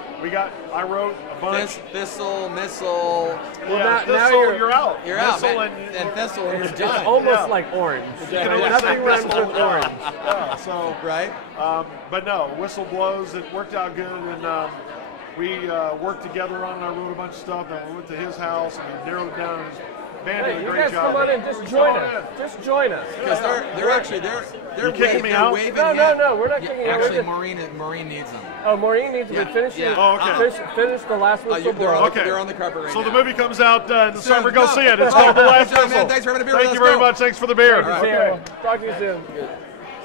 I wrote a bunch. Thistle, missile. Well, now Thistle, you're out. You're out, Thistle man. And thistle, and you're It's done. almost like orange. can only Nothing say rhymes whistle. with orange. Yeah, so Right? but no, Whistle Blows. It worked out good, and we worked together on it. I wrote a bunch of stuff, and I went to his house, and he narrowed it down. And his band Hey, did a you great guys job. come on in, just join us. Just join us. Because they're kicking me out? waving. No, we're not kicking you out. We're Actually, just- Maureen needs them. Oh, Maureen needs to Yeah, finish yeah. Oh, okay. finish the last whistle They're blow. on Okay. They're on the carpet right So now. the movie comes out in the Soon. summer. Go Go. see it. It's called The Last Good job, man. Whistle. Thanks for having a beer Thank with you us. very Go. much. Thanks for the beer. All right. Okay. Talk to you soon.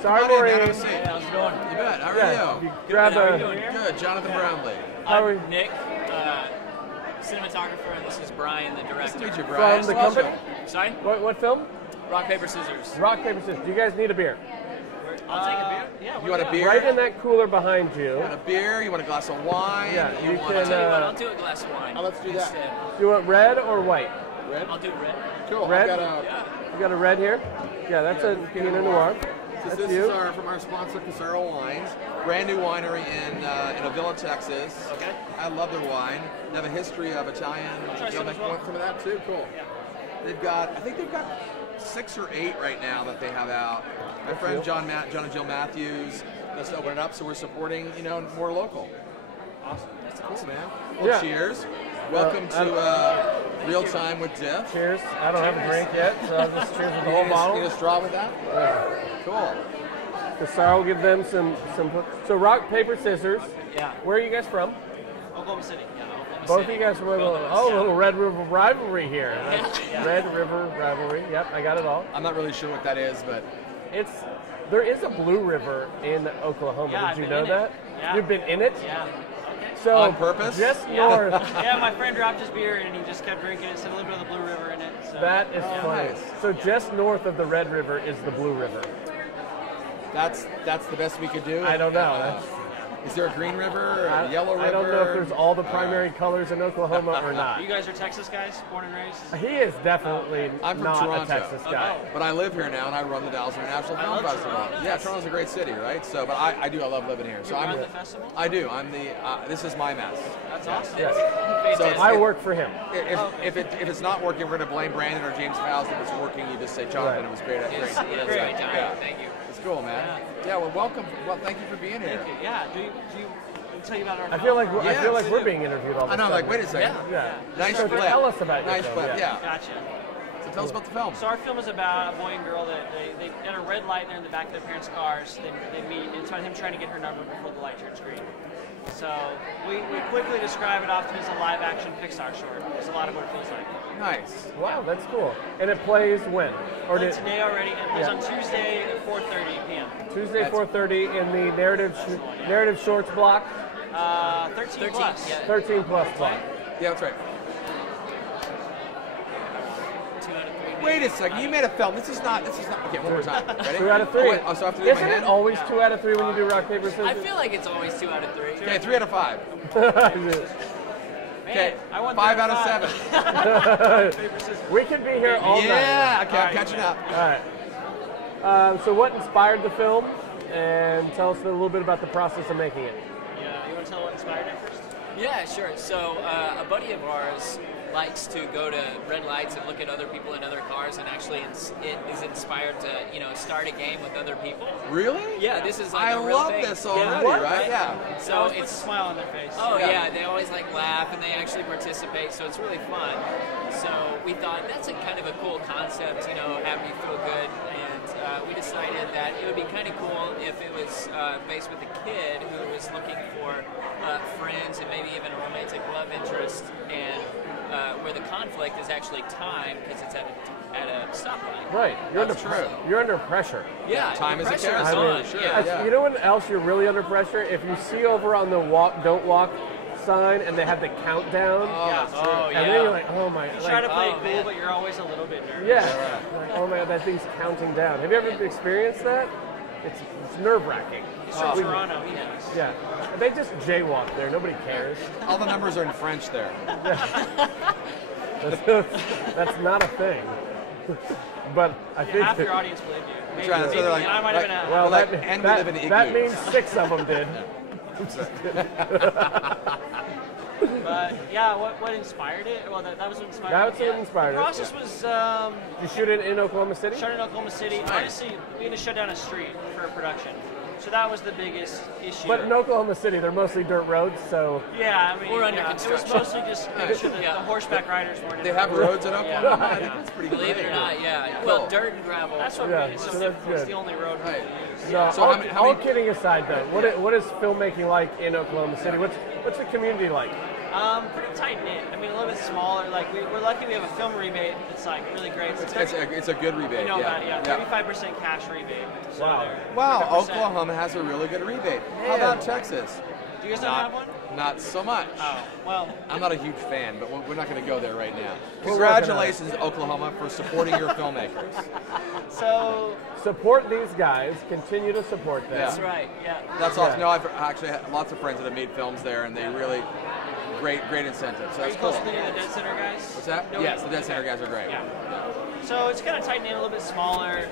Sorry, Come on in, Maureen. have a seat. How's it going? You bet. How are Yeah, you? you grab How are you a. doing? Good. Jonathan Brownlee. How are you? I'm Nick, cinematographer, and this is Brian, the Nice to director. meet you, Brian. From the Welcome. company? Sorry? What film? Rock, paper, scissors. Rock, paper, scissors. Do you guys need a beer? I'll take a beer. Yeah, You want a beer? Right in that cooler behind you. You want a beer? You want a glass of wine? Yeah, you want can, I'll tell you what, uh, I'll do a glass of wine. let's do that. instead. Do you want red or white? red? I'll do red. Cool. Red? I've got Yeah. You got a red here? Yeah, that's a Pinot Noir. That's this you. is from our sponsor, Casaro Wines, brand new winery in Avila, Texas. Okay. I love their wine. They have a history of Italian. try some as well. Want some of that too? Cool. Yeah. I think they've got 6 or 8 right now that they have out. My friend John and Jill Matthews, let's open it up, so we're supporting, more local. Awesome. That's Cool, awesome. man. Yeah. Well, cheers. Welcome to Real Time with Diff. Cheers. I don't have a drink yet, so I'll just cheers with the whole Need bottle. a straw with that? Cool. Casaro will give them some. So rock, paper, scissors. Yeah. Where are you guys from? Oklahoma City. Yeah, Oklahoma Both of City. you guys from a Both of us, little, yeah. little Red River rivalry here. Yeah. Red River rivalry. Yep, I got it all. I'm not really sure what that is, but There is a Blue River in Oklahoma. Yeah, Did I've you been know in that? it. Yeah. You've been in it? Yeah. So On purpose? Just Yeah. north. Yeah, my friend dropped his beer and he just kept drinking it. Said a little bit of the Blue River in it. So. That is funny. nice. So just north of the Red River is the Blue River. that's the best we could do. I don't know. Is there a Green River or a Yellow River? I don't know if there's all the primary colors in Oklahoma or not. You guys are Texas guys, born and raised? He is definitely I'm from not Toronto. a Texas guy. But I live here now, and I run the Dallas International Film love Festival. Toronto. Yeah, Toronto's a great city, right? So, but I love living here. So You I'm run the festival? I do. I'm the. This is my mess. That's awesome. Yes. Fantastic. I work for him. If it's not working, we're gonna blame Brandon or James Fowles. If it's working, you just say, Jonathan, Right. it was great. It's Great. great, Yeah. John. Thank you. It's cool, man. Yeah. Well, welcome. Well, thank you for being here. Thank you. Yeah. Do you tell you about our I feel like Yes. we're being interviewed all the I time. know. Like, wait a second. Yeah. Nice So flip. tell us about Nice yourself, flip. yeah. Yeah. Gotcha. So tell us about the film. So our film is about a boy and girl that they at a red light. They're in the back of their parents' cars. They meet. It's about him trying to get her number before the light turns green. So we quickly describe it often as a live-action Pixar short. It's a lot of what it feels like. Nice. Wow, that's cool. And it plays when? Or did Today already. It plays Yeah. on Tuesday at 4:30 p.m. Tuesday That's- 4:30 in the narrative shorts block, 13 plus. Yeah. 13 plus block. Yeah, that's right. 2 out of 3. Wait a second. You made a film. This is not. Okay, one more time. Ready? 2 out of 3. Oh, wait, so I have to do it in my Isn't it hand? always 2 out of 3 when you do rock paper scissors? I feel like it's always 2 out of 3. Okay, 3 out of 5. Man, I won 5 3 out of 7. We could be here all night. Yeah. Okay, I'm catching up. All right. So what inspired the film? And tell us a little bit about the process of making it. Yeah, you want to tell what inspired it first? Yeah, sure. So a buddy of ours likes to go to red lights and look at other people in other cars, and actually it is inspired to start a game with other people. Really? Yeah, this is like I a real love thing. this already, right? Yeah. So It's a smile on their face. Oh yeah, they always like laugh and they actually participate, so it's really fun. So we thought that's a kind of a cool concept, having you feel good, and we decided that it would be kind of cool if it was based with a kid who was looking for friends and maybe even a romantic love interest, and where the conflict is actually time because it's at a stoplight. Right. You're under pressure. Yeah, time is a pressure carrot. is on. Sure. Yeah. You know what else you're really under pressure? If you see over on the don't walk sign and they have the countdown, Oh, and then you're like, oh my. You try to play it oh, cool, man. but you're always a little bit nervous. Yeah. Like, oh my God, that thing's counting down. Have you ever experienced that? It's nerve-wracking. It's from Toronto, yes. Yeah. They just jaywalk there. Nobody cares. All the numbers are in French there. That's not a thing. But I think Half your audience believed you. Maybe, Trying to say they're like, I might have been a... well, like, that, and we live in that igloos. means 6 of them did. But yeah, what inspired it? Well, that was what inspired it. That's what inspired it, The process was You shoot it in Oklahoma City? shot in Oklahoma City. Honestly, we had to shut down a street for production. So that was the biggest issue. But in Oklahoma City, they're mostly dirt roads, so yeah, I mean, We're under it was construction. mostly just making sure that the horseback riders weren't They in have the roads in Oklahoma. Yeah. I think that's pretty Believe great. it or not, yeah. Well, dirt and gravel. That's what Yeah, made it so so that's difficult. It's good. the only road we Right. use. no, So all, how all many- kidding aside, though, what is filmmaking like in Oklahoma City? What's the community like? Pretty tight knit. I mean, a little bit smaller. Like we're lucky we have a film rebate that's like really great. It's a good rebate. you know yeah. about it, yeah. 35% cash rebate. So Wow. they're Wow, 35%. Oklahoma has a really good rebate. How about Texas? Do you guys not have one? Not so much. Oh, well. I'm not a huge fan, but we're not going to go there right now. We're working on it. Congratulations, Oklahoma, for supporting your filmmakers. So Support these guys. Continue to support them. That's right, yeah. That's awesome. Yeah. No, I've actually had lots of friends that have made films there, and they really great incentives. So are that's you cool. close to the Dead Center guys? What's that? No, Yes, the Dead Center guys are great. Yeah. So it's kind of tight knit, a little bit smaller,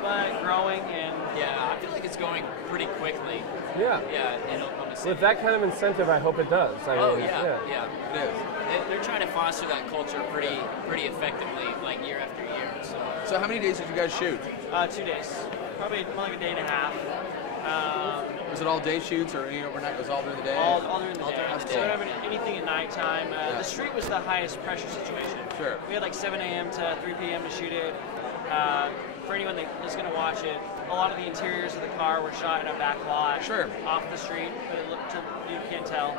but growing and Yeah, I feel like it's going pretty quickly. Yeah. Yeah, in Oklahoma City. With that kind of incentive, I hope it does. Oh mean, yeah. It is. They're trying to foster that culture pretty effectively, like year after year. So how many days did you guys shoot? 2 days, probably more like a day and a half. Was it all day shoots or any overnight? Was it all during the day? All during the day. That's So we cool. don't have anything at nighttime. The street was the highest pressure situation. Sure. We had like 7 a.m. to 3 p.m. to shoot it. For anyone that is going to watch it, a lot of the interiors of the car were shot in a back lot, Sure. off the street, but it looked you can't tell.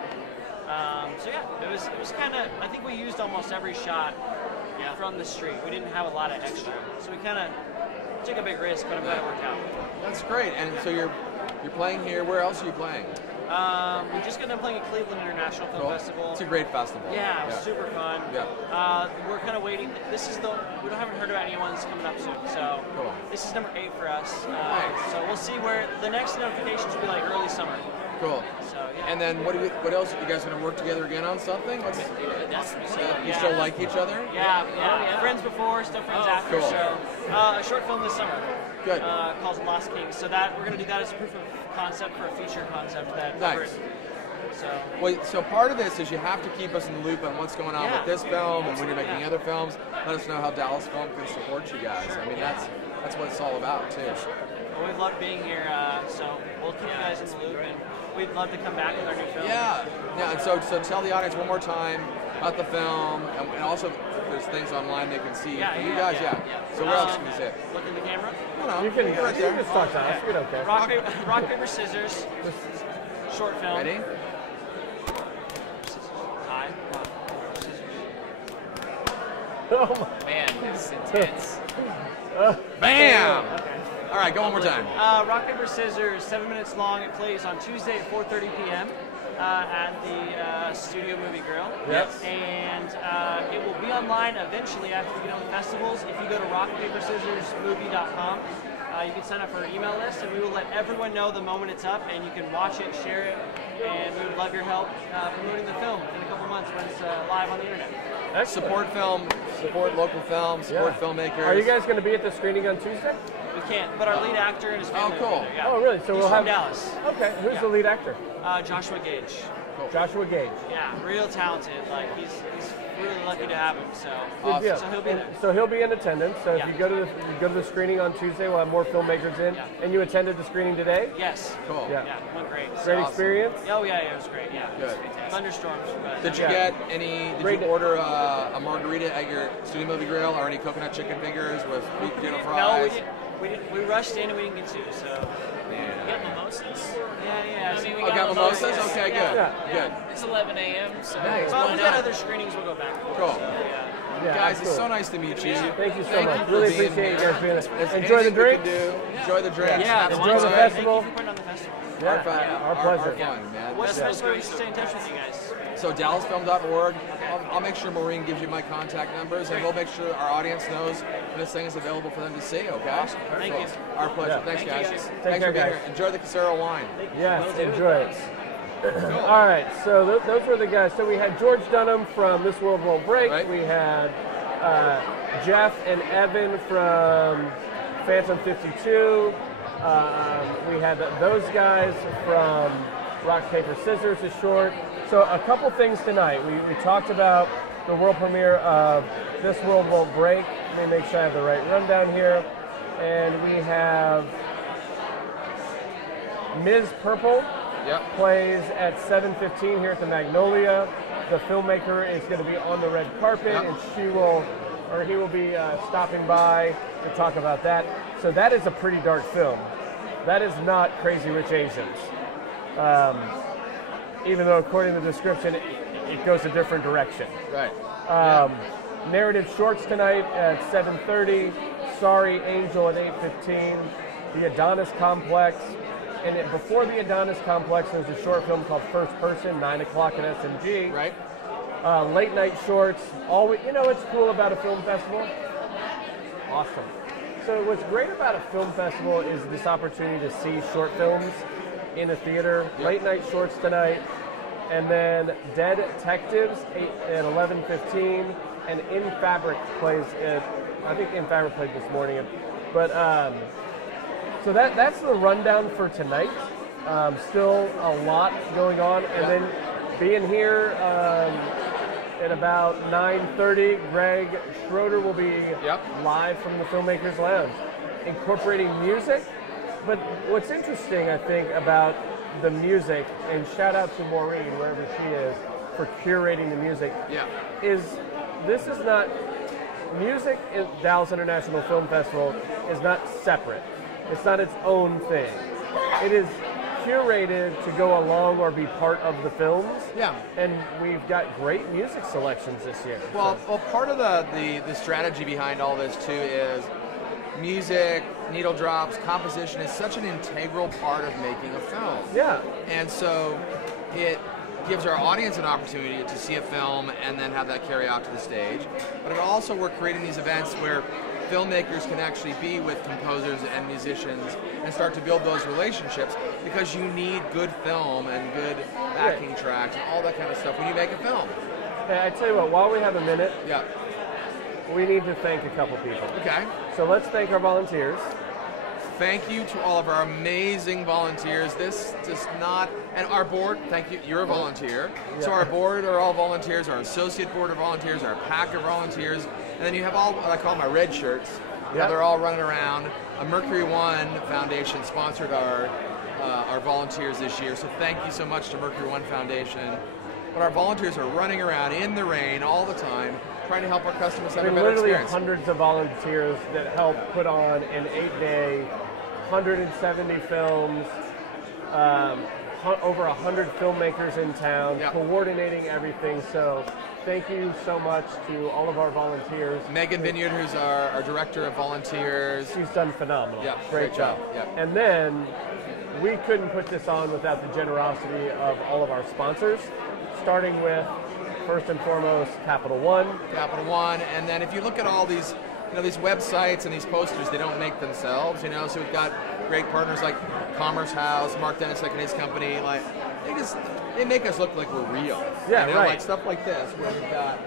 So yeah, it was kind of. I think we used almost every shot from the street. We didn't have a lot of extra, so we kind of took a big risk, but I'm glad it worked out. That's great. And so you're playing here. Where else are you playing? We just got done playing at Cleveland International Film Cool. Festival. It's a great festival. Yeah, it was super fun. Yeah. We're kind of waiting. We haven't heard about anyone's coming up soon. So Cool. this is number 8 for us. Nice. So we'll see where the next notifications will be like early summer. Cool. So yeah. And then what else? You guys going to work together again on something? You still like each other? Yeah. Friends before, still friends after. Cool. So a short film this summer. Good. Called Lost Kings. So that we're going to do that as proof of concept for a feature concept that Nice. we've written. So Well, so part of this is you have to keep us in the loop on what's going on with this film, and when you're making other films, let us know how Dallas Film can support you guys. I mean, that's what it's all about too. Well, we've loved being here, so we'll keep you guys in the loop, and we'd love to come back with our new film. Yeah. And so tell the audience one more time about the film, and also there's things online they can see. Yeah, you guys, So where else can you say it? Look in the camera. No, You can right there. just talk to us. We don't care. Rock, paper, scissors. Short film. Ready? Tie. Rock, paper, scissors. Oh my. Man, it's intense. Bam! Okay. All right, go one more time. Rock, paper, scissors, 7 minutes long. It plays on Tuesday at 4:30 p.m. At the Studio Movie Grill. Yes. And it will be online eventually after we get on the festivals. If you go to rockpaperscissorsmovie.com, you can sign up for an email list, and we will let everyone know the moment it's up, and you can watch it, share it, and we would love your help promoting the film in a couple months when it's live on the internet. Excellent. Support film, support local film, support filmmakers. Are you guys going to be at the screening on Tuesday? We can't, but our lead actor and his family. cool. will be there, yeah. Oh, really? So He's we'll from have Dallas. Okay. Who's the lead actor? Joshua Gage. Joshua Gage. Yeah, real talented. Like he's really lucky to have him. So, Good deal. so he'll be there. So he'll be in attendance. So Yeah. if you go to the screening on Tuesday, we'll have more filmmakers in. Yeah. And you attended the screening today? Yes. Cool. Yeah. Yeah, went great. Great Awesome. experience. Oh yeah, it was great. Yeah, Good. thunderstorms. But Did you Yeah. get any? Did Great. you order a margarita at your studio movie grill, or any coconut chicken fingers with meat potato no, fries? we didn't. We rushed in and we didn't get to. So We got mimosas. yeah. I mean, we Oh, got mimosas? mimosas. Okay, Yeah. good. Yeah. Good. It's 11 a.m. So Nice. Well, Why we got not? other screenings. We'll go back. And forth, Cool. So, yeah. Yeah, Guys, that's it's so cool. nice to meet you. Thank you so Thank much. you for Really being appreciate you here. guys being If there. there's Enjoy the anything we drinks. can do, enjoy the drinks. Yeah, Have the fun. Enjoy the wine. festival. Thank you for putting on the festival. Yeah, our pleasure. Our fun, man. What's the Yeah. best way to stay in touch with you guys? So DallasFilm.org. I'll make sure Maureen gives you my contact numbers, and we'll make sure our audience knows when this thing is available for them to see. Okay? Thank you. Our pleasure. Yeah. Thanks, Thank you, guys. guys. Take Thanks care, for being guys. here. Enjoy the Casero wine. Yes, enjoy it. All right, so those were the guys. So we had George Dunham from This World Won't Break. Right. We had Jeff and Evan from Phantom 52. We had those guys from Rock, Paper, Scissors, a short. So a couple things tonight. We talked about the world premiere of This World Won't Break. Let me make sure I have the right rundown here. And we have Ms. Purple Yep. plays at 7:15 here at the Magnolia. The filmmaker is going to be on the red carpet, Yep. and he will be stopping by to talk about that. So that is a pretty dark film. That is not Crazy Rich Asians. Even though, according to the description, it goes a different direction. Right. Narrative shorts tonight at 7:30. Sorry Angel at 8:15. The Adonis Complex. And before the Adonis Complex, there's a short film called First Person, 9 o'clock at S&G. Right. Late night shorts. What's cool about a film festival? Awesome. So what's great about a film festival is this opportunity to see short films in a theater. Yep. Late night shorts tonight. And then Dead Detectives at 11:15. And In Fabric plays at, I think In Fabric played this morning. But so that's the rundown for tonight. Still a lot going on. And then being here at about 9:30, Greg Schroeder will be live from the Filmmakers Lounge, incorporating music. But what's interesting, I think, about the music, and shout out to Maureen, wherever she is, for curating the music, is this is not, music at Dallas International Film Festival is not separate. It's not its own thing. It is curated to go along or be part of the films. Yeah. And we've got great music selections this year. Well, part of the strategy behind all this too is music, needle drops, composition is such an integral part of making a film. Yeah. And so it gives our audience an opportunity to see a film and then have that carry out to the stage. But it also, we're creating these events where filmmakers can actually be with composers and musicians and start to build those relationships, because you need good film and good backing tracks and all that kind of stuff when you make a film. Hey, I tell you what, while we have a minute, Yeah. we need to thank a couple people. Okay. So let's thank our volunteers. Thank you to all of our amazing volunteers. This does not, and our board, thank you, you're a volunteer. So our board are all volunteers, our associate board are volunteers, our pack are volunteers, and then you have all what I call my red shirts. Yep. They're all running around. A Mercury One Foundation sponsored our volunteers this year, so thank you so much to Mercury One Foundation. But our volunteers are running around in the rain all the time, trying to help our customers have a better Literally experience. hundreds of volunteers that help put on an 8-day, 170 films, over 100 filmmakers in town, coordinating everything. So thank you so much to all of our volunteers. Megan Vineyard, who's our director of volunteers. She's done phenomenal. Yeah, great job. Yeah. And then we couldn't put this on without the generosity of all of our sponsors, starting with, first and foremost, Capital One. Capital One, and then if you look at all these, these websites and these posters, they don't make themselves, so we've got great partners like Commerce House, Mark Dennis and his company, like, they make us look like we're real. Yeah, right. Like stuff like this, where we've got,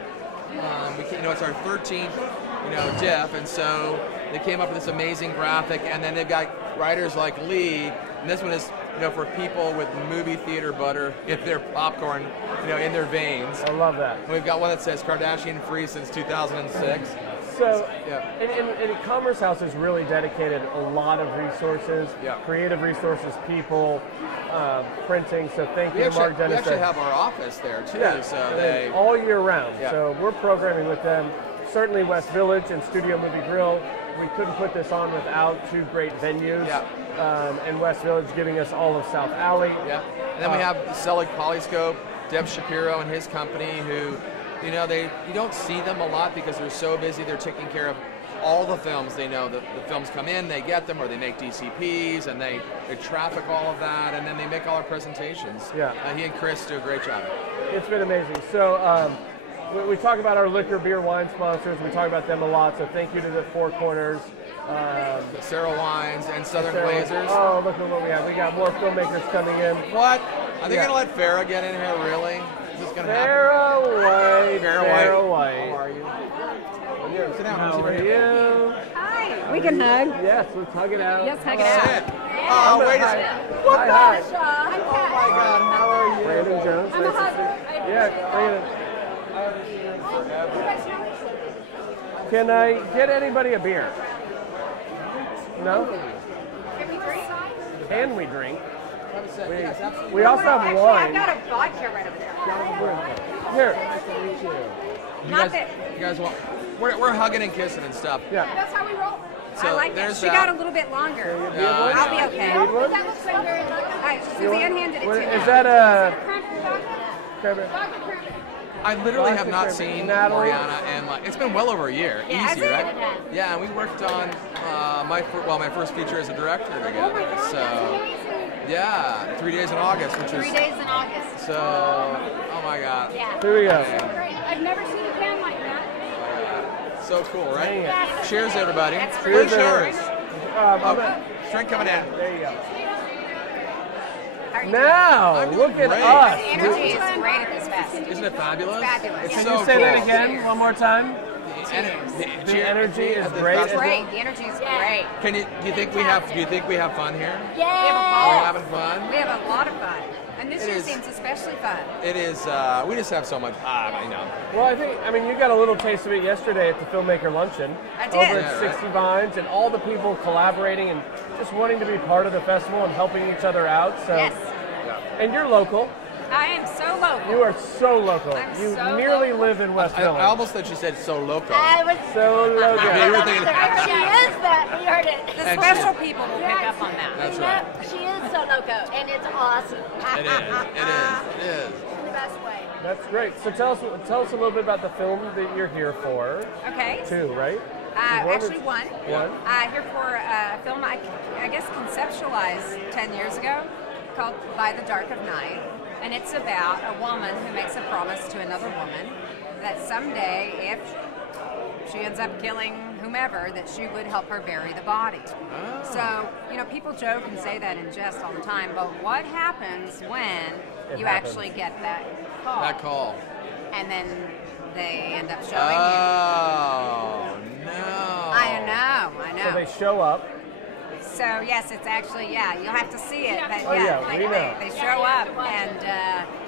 it's our 13th, diff, and so they came up with this amazing graphic, and then they've got writers like Lee And this one is, for people with movie theater butter in their popcorn, in their veins. I love that. And we've got one that says Kardashian free since 2006. So, Yeah. and Commerce House has really dedicated a lot of resources, Yeah. creative resources, people, printing. So thank you, Mark Dennis. We actually have our office there too. Yeah, So and they all year round. Yeah. So we're programming with them. Certainly West Village and Studio Movie Grill. We couldn't put this on without two great venues. Yeah. And West Village giving us all of South Alley. Yeah. And then we have Selig Polyscope, Deb Shapiro and his company, who, you don't see them a lot because they're so busy. They're taking care of all the films. They know that the films come in, they get them, or they make DCPs, and they traffic all of that, and then they make all our presentations. Yeah. He and Chris do a great job. It's been amazing. So we talk about our liquor, beer, wine sponsors. We talk about them a lot. So thank you to the Four Corners. Sarah Wines and Southern Glazers. Oh, look at what we have. We got more filmmakers coming in. What? Are they Yeah. going to let Farrah get in here, really? Is this going to happen? Farrah White. How are you? Sit down. How are you? Hi. We can hug. Yes, let's hug it out. Yes, hug it out. Sit. Oh, wait a second. What hi. Oh, my God. How are you? Brandon Jones. I'm a nice to hugger. see you. Yeah, Brandon. Can I get anybody a beer? No? Can we drink? We also have Actually, wine. I've got a vodka right over there. Here. You guys want? We're hugging and kissing and stuff. Yeah. That's how we roll. So I like it. there's She that. got a little bit longer. Yeah, I'll be okay. Need one? That looks like very lucky. All right, Suzanne handed it to me. Is that a... Cranberry. I literally have not Vodka seen Natalie? Oriana, and it's been well over a year. Yeah, Easy, has it? right? Yeah, and we worked on my first feature as a director together. So yeah, 3 days in August, which 3 is days in August. so. Oh my God. Yeah. Here we go. Great. I've never seen a can like that. So cool, right? Dang Cheers, everybody. That's Cheers. great. Cheers. I'm Drink coming in. There you go. How are you Now, I'm look at great. us. doing? The energy is great at this fest. Isn't it fabulous? It's fabulous. It's Can so you say cool. that again one more time? The energy is at the great. festival. Great. The energy is great. Do you think we have fun here? We have a Are we ball. having fun? We have a lot of fun. And this It year is. seems especially fun. It is. We just have so much. I know. Well, I mean, you got a little taste of it yesterday at the Filmmaker Luncheon. I did. Over Yeah, at right. 60 Vines, and all the people collaborating and just wanting to be part of the festival and helping each other out. So, Yes. And you're local. I am so local. You are so local. I'm You so nearly local. live in West I Village. almost thought you said so local. I was. So local. Yeah, you were thinking. She is that. We heard it. The And special people will pick up on that. That's No, right. she is so loco, and it's awesome. It is. It is. It is. In the best way. That's great. So tell us a little bit about the film that you're here for. Okay. Two, right? Actually, one. One. Here for a film I guess conceptualized 10 years ago called By the Dark of Night. And it's about a woman who makes a promise to another woman that someday, if she ends up killing whomever, that she would help her bury the body. So, people joke and say that in jest all the time, but what happens when you actually get that call? That call. And then they end up showing Oh no. you. I know. So they show up. So yes, it's actually you'll have to see it. But Oh, yeah, we know. they show up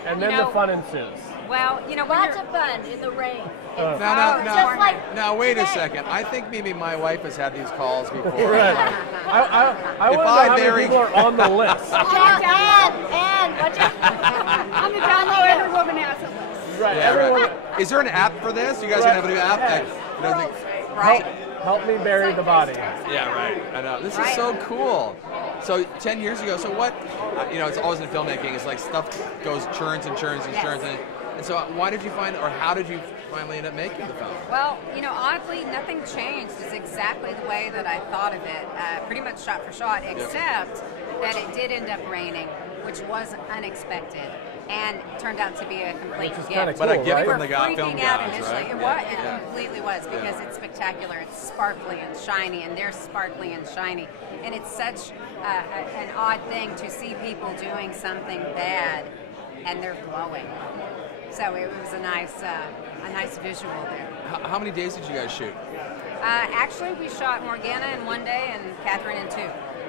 And then the fun ensues. Well, when Lots you're, of fun in the rain. No. Just Now wait a today. second. I think maybe my wife has had these calls before. Right. I If want to know I how bury- many people are on the list. And watch out. On the down low, every woman has a list. Right. Yeah, Everyone, right. Is there an app for this? You guys gonna have a new app? right. help me bury the body. Yeah, right. I know. This is Right. so cool. So 10 years ago, so what, it's always in filmmaking, it's like stuff goes churns and churns and Yes. churns. And so why did you or how did you finally end up making the film? Well, oddly, nothing changed. It's exactly the way that I thought of it, pretty much shot for shot, except that it did end up raining, which was unexpected, and turned out to be a complete Which is gift. kinda But a cool, gift right? from We the were film freaking out guys, initially. right? It Yeah, was. It yeah. completely was because it's spectacular. It's sparkly and shiny, and they're sparkly and shiny. And it's such an odd thing to see people doing something bad, and they're glowing. So it was a nice visual there. How many days did you guys shoot? Actually, we shot Morgana in 1 day and Catherine in 2.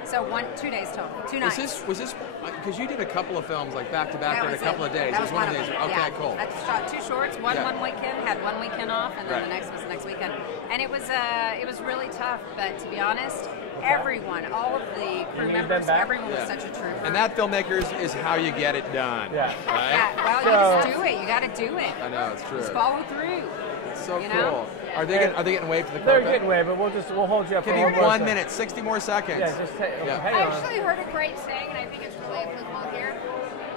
So 2 days total, 2 nights. Was this because you did a couple of films like back to back in a couple of days? That it was one of them. these. Okay, yeah. cool. I shot 2 shorts, one weekend, had 1 weekend off, and then the next was the next weekend. And it was really tough, but to be honest, everyone, all of the crew members, everyone was such a trooper. And that filmmakers is how you get it done. Yeah. Right? Yeah, well, you just do it. You got to do it. I know, it's true. Just follow through. It's so you cool. know? Are they getting waved to the They're carpet? getting away, but we'll hold you up. Give for me one more 1 second. minute, 60 more seconds. Yeah, just hang I on. actually heard a great saying, and I think it's really applicable here.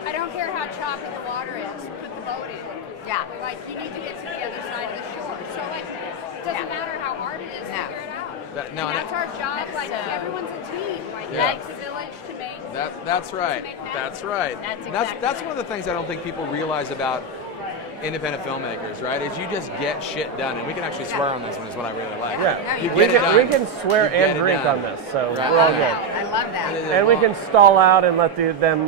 I don't care how choppy the water is, put the boat in. Yeah. Like, you need to get to the other side of the shore. So, like, it doesn't matter how hard it is, figure it out. And that's our job. Like, everyone's a team. Like, Yeah. next village to make. That's right. That's right. That's one of the things I don't think people realize about independent filmmakers, right? Is you just get shit done, and we can actually swear on this one. Is what I really like. Yeah, you get it done. we can swear You get and it drink done. on this, so Right. we're all good. I love that. And we can stall out and let them,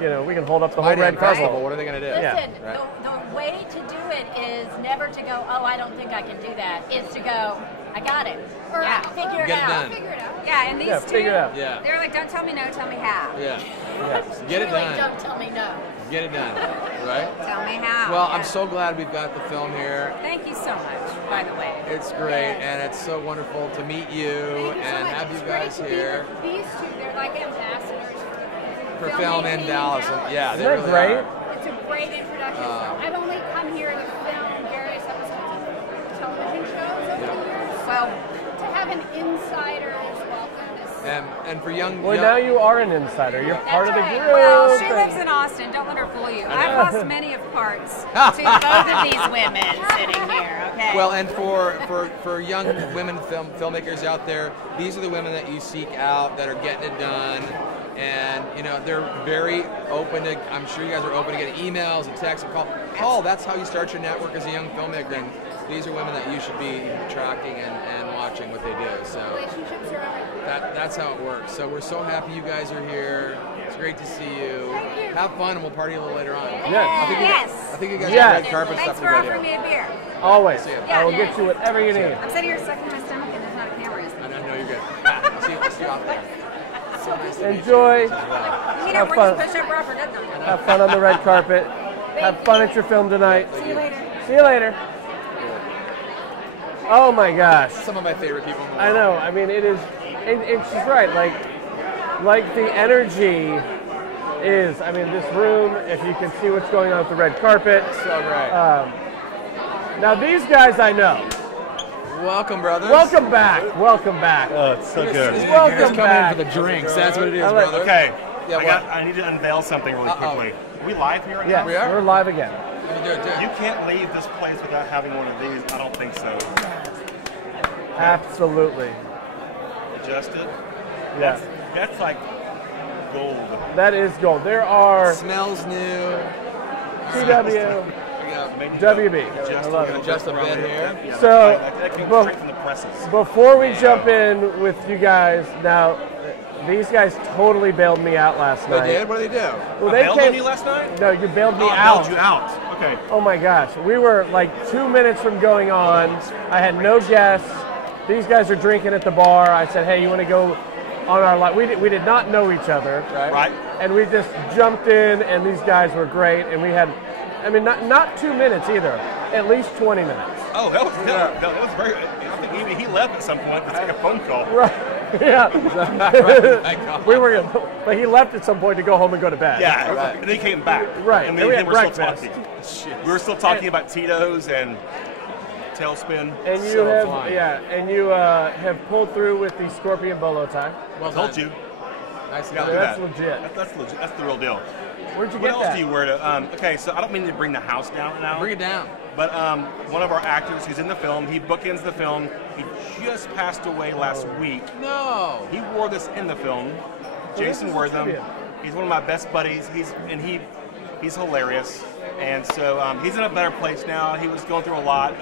you know, we can hold up the whole red carpet. What are they going to do? Listen, Right. the way to do it is never to go, oh, I don't think I can do that. It's to go, I got it. Or figure it Get it out. done. Figure it out. Yeah, and these two, figure it out. Yeah. they're like, don't tell me no, tell me how. Yeah. Get it Really, done. don't tell me no. Get it done. Right? Tell me how. Well, yeah. I'm so glad we've got the film here. Thank you so much, by the way. It's great, and it's so wonderful to meet you and have you guys here These two, they're like ambassadors for film in Dallas. And yeah, they Isn't that really great? are. It's a great introduction. I've only come here to film various episodes of television shows over the years. Well, to have an insider's welcome is And for young, Well, now you are an insider. You're part of the right. group. well, she lives in Austin. Don't let her fool you. I've lost many of parts to both of these women sitting here. Okay. Well, and for young women filmmakers out there, these are the women that you seek out that are getting it done. And you know they're very open to. I'm sure you guys are open to getting emails and texts and call. That's how you start your network as a young filmmaker. And these are women that you should be tracking and watching what they do. So relationships are everything. that's how it works. So we're so happy you guys are here. It's great to see you. Thank you. Have fun, and we'll party a little later on. Yes. I think you guys Yes. have red carpet Thanks stuff for to offering me a beer. Always. See ya. I will get you whatever you need. I'm sitting here sucking my stomach and there's not a camera. I know you're good. I'll see you off there. So nice to meet you. Enjoy. You Have know, fun. we're push-up Robert, doesn't it? Have fun on the red carpet. Have fun at your film tonight. See you later. See you later. Oh my gosh. Some of my favorite people in the world. I know. I mean, it is. And she's right. Like the energy is. I mean, this room. If you can see what's going on with the red carpet. So great. Now these guys I know. Welcome, brothers. Welcome back. Welcome back. Oh, it's so good. You're just coming in for the drinks. That's what it is, brother. Okay. Yeah, I need to unveil something really quickly. Are we live here right Yes, now? We are? we're live again. You can't leave this place without having one of these. I don't think so. Absolutely. Adjusted. Yeah. That's like gold. That is gold. There are Smells new. CW. Maybe WB. Adjust, I love it. Just a bit here. Yeah, So, that came bef- straight from the presses. Before we jump in with you guys, now these guys totally bailed me out last They night. did? What did they do? Well, I bailed on you last night? No, you bailed me I out. bailed you out. Okay. Oh my gosh, we were like 2 minutes from going on. I had no guests. These guys are drinking at the bar. I said, hey, you want to go on our live? We did not know each other. Right. And we just jumped in, and these guys were great. And we had, I mean, not 2 minutes either, at least 20 minutes. Oh, that was very. I think even he left at some point to take a phone call. Right. Yeah. God. We were, but he left at some point to go home and go to bed. Yeah, Right. and then he came back. Right, And and we then had we're still breakfast. talking. We were still talking about Tito's and Tailspin. And you So have, fun. and you have pulled through with the scorpion bolo tie. Well I told done. you. Nice You gotta done. do That's that. legit. That's legit. That's the real deal. Where'd you What get else that? do you wear to? Okay, so I don't mean to bring the house down now. Bring it down. But one of our actors who's in the film, he bookends the film. He just passed away last week. No. He wore this in the film. this Jason is Wortham. trivia. He's one of my best buddies. He's hilarious. And so he's in a better place now. He was going through a lot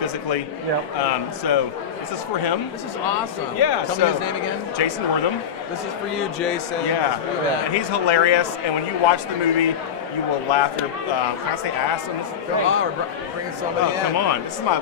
physically. Yep. So this is for him. This is awesome. Yeah. Tell so me his name again. Jason Wortham. This is for you, Jason. Yeah. This is for you, man. And he's hilarious. And when you watch the movie, you will laugh your can I say ass on this thing? Come on, we're bringing somebody Oh, in. come on. This is my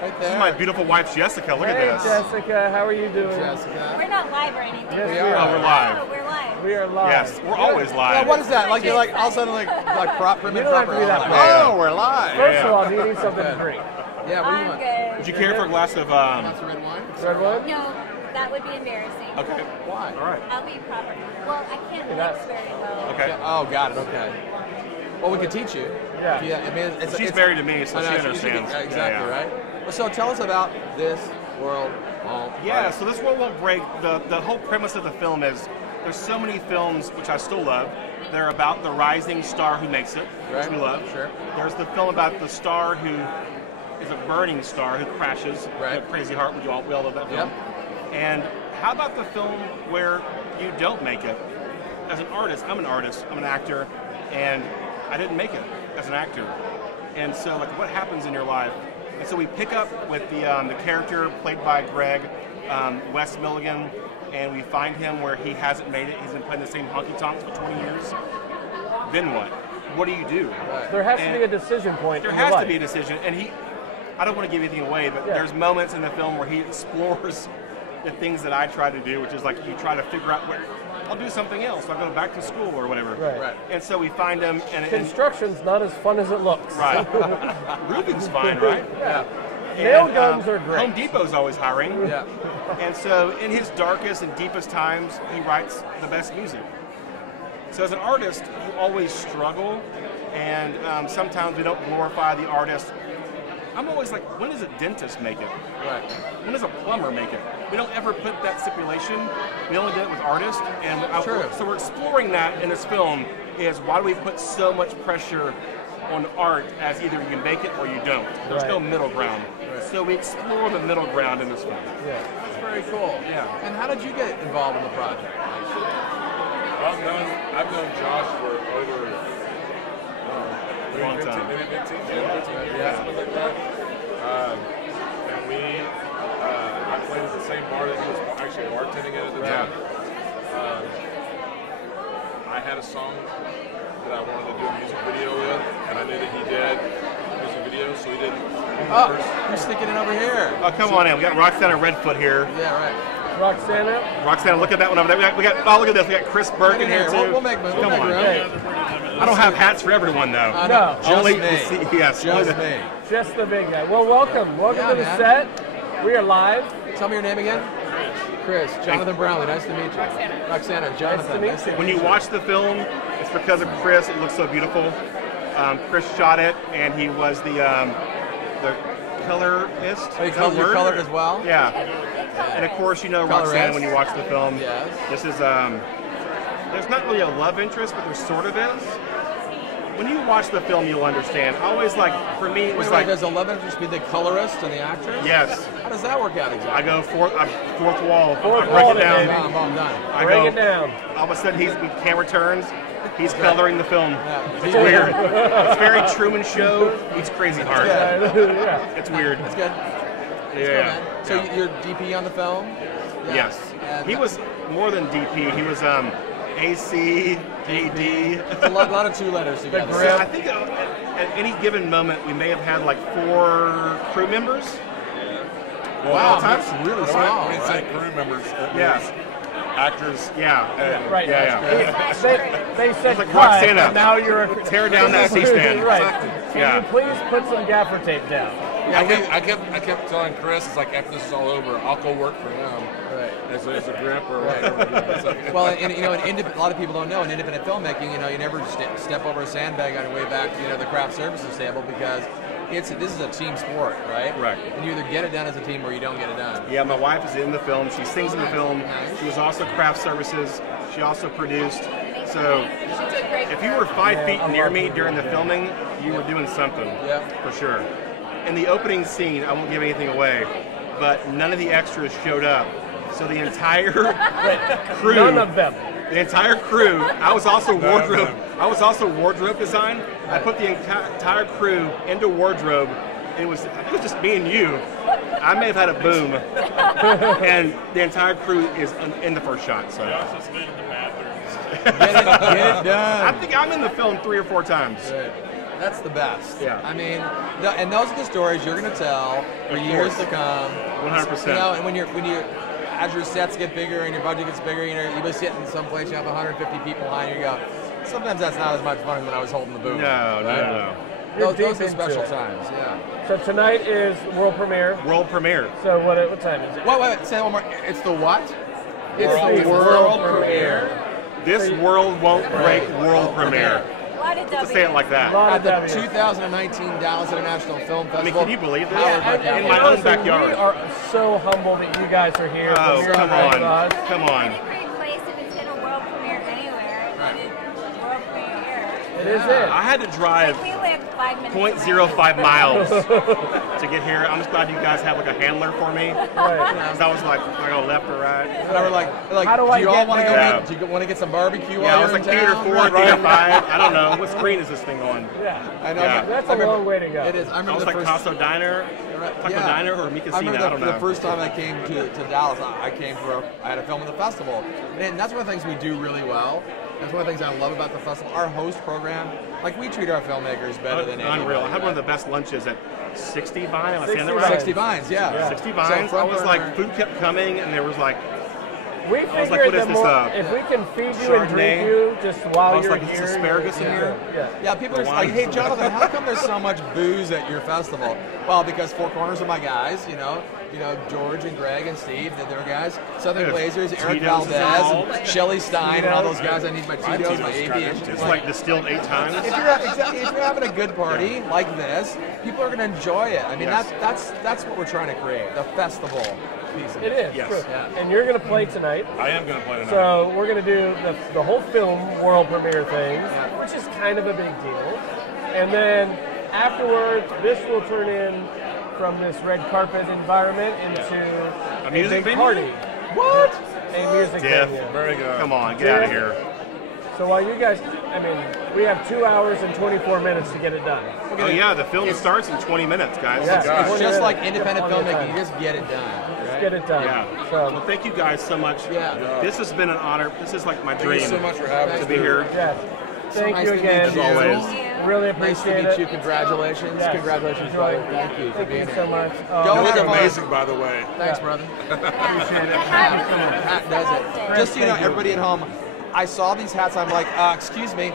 Right This is my beautiful wife, Jessica. Look Hey, at this. Jessica, how are you doing? Jessica. We're not live or anything. Yes, we Oh, are. we're live. Oh, we're live. We are live. Yes, we're always live. Well, what is that? Like you're like all of a sudden like prop prim You and don't have proper. to be that Like, bad. oh, we're live. First of all, do you need something to drink? Yeah, what do you I'm want? good. Would you care for a glass of? Lots of red wine. Red one? No, that would be embarrassing. Okay. Why? All right. I'll be proper. Well, I can't that's- mix very well. Okay. Oh, got it. Okay. Well, we could teach you. Yeah. I mean, She's married to me, so I know, she understands. yeah, exactly, Yeah. right? Well, so tell us about This World Won't Yeah, Break. so This World Won't Break, the whole premise of the film is there's so many films, which I still love, they're about the rising star who makes it, which Right. we love. Sure. There's the film about the star who is a burning star who crashes. Right. Crazy Heart, we all love that film. And how about the film where you don't make it? As an artist, I'm an actor, and I didn't make it as an actor. And so, like, what happens in your life? And so we pick up with the character played by Greg, Wes Milligan, and we find him where he hasn't made it. He's been playing the same honky tonks for 20 years. Then what? What do you do? There has to be a decision point. There in your has to life. be a decision, and I don't want to give anything away, but Yeah. there's moments in the film where he explores the things that I try to do, which is like you try to figure out what I'll do something else. I'll go back to school or whatever. Right. And so we find him, and Construction's not as fun as it looks. right. Roofing's fine, right? Yeah. Nail And, guns are great. Home Depot's always hiring. Yeah. And so in his darkest and deepest times, he writes the best music. So as an artist, you always struggle, and sometimes we don't glorify the artist. I'm always like, when does a dentist make it? Right. When does a plumber make it? We don't ever put that stipulation. We only do it with artists, and True. so we're exploring that in this film. Is why do we put so much pressure on art as either you make it or you don't? There's no middle ground. So we explore the middle ground in this film. Yeah. That's very cool. Yeah. And how did you get involved in the project? I've known Josh for over Long time. maybe 15 years, something like that. And I played at the same bar that he was actually bartending at the time. I had a song that I wanted to do a music video with, and I knew that he did music videos, so he did. Oh, who's sticking it over here? Oh, come on in. We got Roxanna Redfoot here. Yeah, right. Roxanna? Roxanna, look at that one over there. We got oh, look at this. We got Chris Burke in here, too. We'll make room. Come on. Hey, I don't have hats for everyone, though. no. Just Only me. yes. Just me. Just the big guy. Well, welcome. Welcome Yeah, to the man. set. We are live. Tell me your name again. Chris. Jonathan Brownlee. Nice to meet you. Roxanna. Jonathan. Nice to meet you. When you watch the film, it's because of Chris. It looks so beautiful. Chris shot it, and he was the colorist. Oh, you Is that a word? colored as well? Yeah. And of course, you know Roxanne Colorist. when you watch the film. Yes. This is there's not really a love interest, but there sort of is. When you watch the film, you'll understand. I always like, for me, it was Wait, like, does 11 just be the colorist and the actress? yes. How does that work out I exactly? go fourth wall. Fourth I break wall it down. today, I'm done. I Bring go, it down. all of a sudden, when camera turns, he's coloring the film. Yeah. It's weird. It's very Truman Show meets Crazy Heart. Yeah. It's weird. That's good. Yeah. So Yeah. you're DP on the film? Yeah. Yes. And He was more than DP. He was AC, AD. It's a lot of two letters together. So I think at any given moment, we may have had like 4 crew members. Wow, times? that's really When small, I say right? crew members, it Yeah. was actors. Yeah. And Right. Yeah. They said like cut, Roxanna. and now you're a... Tear down that C-stand. Right. Can Yeah. you please put some gaffer tape down? I kept telling Chris, it's like after this is all over, I'll go work for them Right. as a grip or whatever. So, Well, and you know, a lot of people don't know in independent filmmaking, you know, you never step over a sandbag on your way back to, you know, the craft services table because this is a team sport, right? Right. And you either get it done as a team or you don't get it done. Yeah, my wife is in the film. She sings in the film. She was also craft services. She also produced. So if you were 5 feet near me during the filming, you were doing something. Yeah. For sure. In the opening scene, I won't give anything away, but none of the extras showed up. So the entire crew, None of them. the entire crew, I was also wardrobe design. I put the entire crew into wardrobe. It was just me and you. I may have had a boom, and the entire crew is in the first shot. So Get it done. I think I'm in the film 3 or 4 times. Good. That's the best. Yeah. I mean, and those are the stories you're going to tell for years to come. 100%. You know, and when you as your sets get bigger and your budget gets bigger, you'll be sitting someplace, you have 150 people behind you, you go, sometimes that's not as much fun when I was holding the booth. No. Those are special times, yeah. So tonight is world premiere. World premiere. So what time is it? Wait, say that one more. It's the what? It's the world premiere. This world won't break world premiere. Let's say it like that. At the 2019 Dallas International Film Festival. I mean, can you believe this? Yeah, in my own backyard. We are so humbled that you guys are here. Oh, come on. Come on. Any great place if it's in a world premiere anywhere. World premiere. It is it. I had to drive We live 5 minutes 0.05 miles to get here. I'm just glad you guys have like a handler for me. Because I was like, do I go left or right? And I were like, How do you all I want to get go? Do you want to get some barbecue? Yeah, I while was you're like in theater town? 4, theater 5. I don't know. What screen is this thing on? Yeah. I know. Yeah. That's a long way to go. It is. I I remember was the like first. Taco Diner, Taco Diner or Mika I Cena, remember I don't know. the first time I came to Dallas, I came I had a film at the festival. And that's one of the things we do really well. That's one of the things I love about the festival. Our host program, like we treat our filmmakers better than anybody. Unreal. I had one of the best lunches at 60 Vine. Am I saying that 60 right? 60 Vines, yeah. 60 Vines. So I was like, food kept coming, and there was like, We I was figured like, what that is this, more, if we can feed you and drink Chardonnay? you just while I was you're like, is here. asparagus in here? Yeah, people are just like, hey, Jonathan, how come there's so much booze at your festival? Well, because Four Corners are my guys, you know, George and Greg and Steve, they're guys. Southern Yeah, Blazers, Eric Tito's is involved. Valdez, and Shelly Stein, and all those guys. I need my Tito's, my aviation. It's like distilled 8 times. If you're having a good party like this, people are going to enjoy it. I mean, that's what we're trying to create, the festival piece of It is. Yes. True. Yeah. And you're going to play tonight. I am going to play tonight. So we're going to do the whole film world premiere thing, which is kind of a big deal. And then afterwards, this will turn in from this red carpet environment into A music big venue? party. What? A music Diff. venue. Very good. Come on, get out of here. So while you guys, I mean, we have 2 hours and 24 minutes to get it done. Oh yeah, the film starts in 20 minutes, guys. Yeah. It's 20 just like minutes. independent Plenty of filmmaking. time. You just get it done. Let's get it done. Yeah. So, Well, thank you guys so much. Yeah. This has been an honor. This is like my dream. Thank you so much for having to us. be here. yes. Thank nice you to meet again. you. As always. Really Nice to appreciate meet it. you. Congratulations. Yes. Congratulations, Enjoy. brother. Thank you for Thank being you here. so much. Go You have look fun. amazing, by the way. Thanks, brother. Appreciate it. Pat does it. Just so you know, everybody at home, I saw these hats. I'm like, excuse me,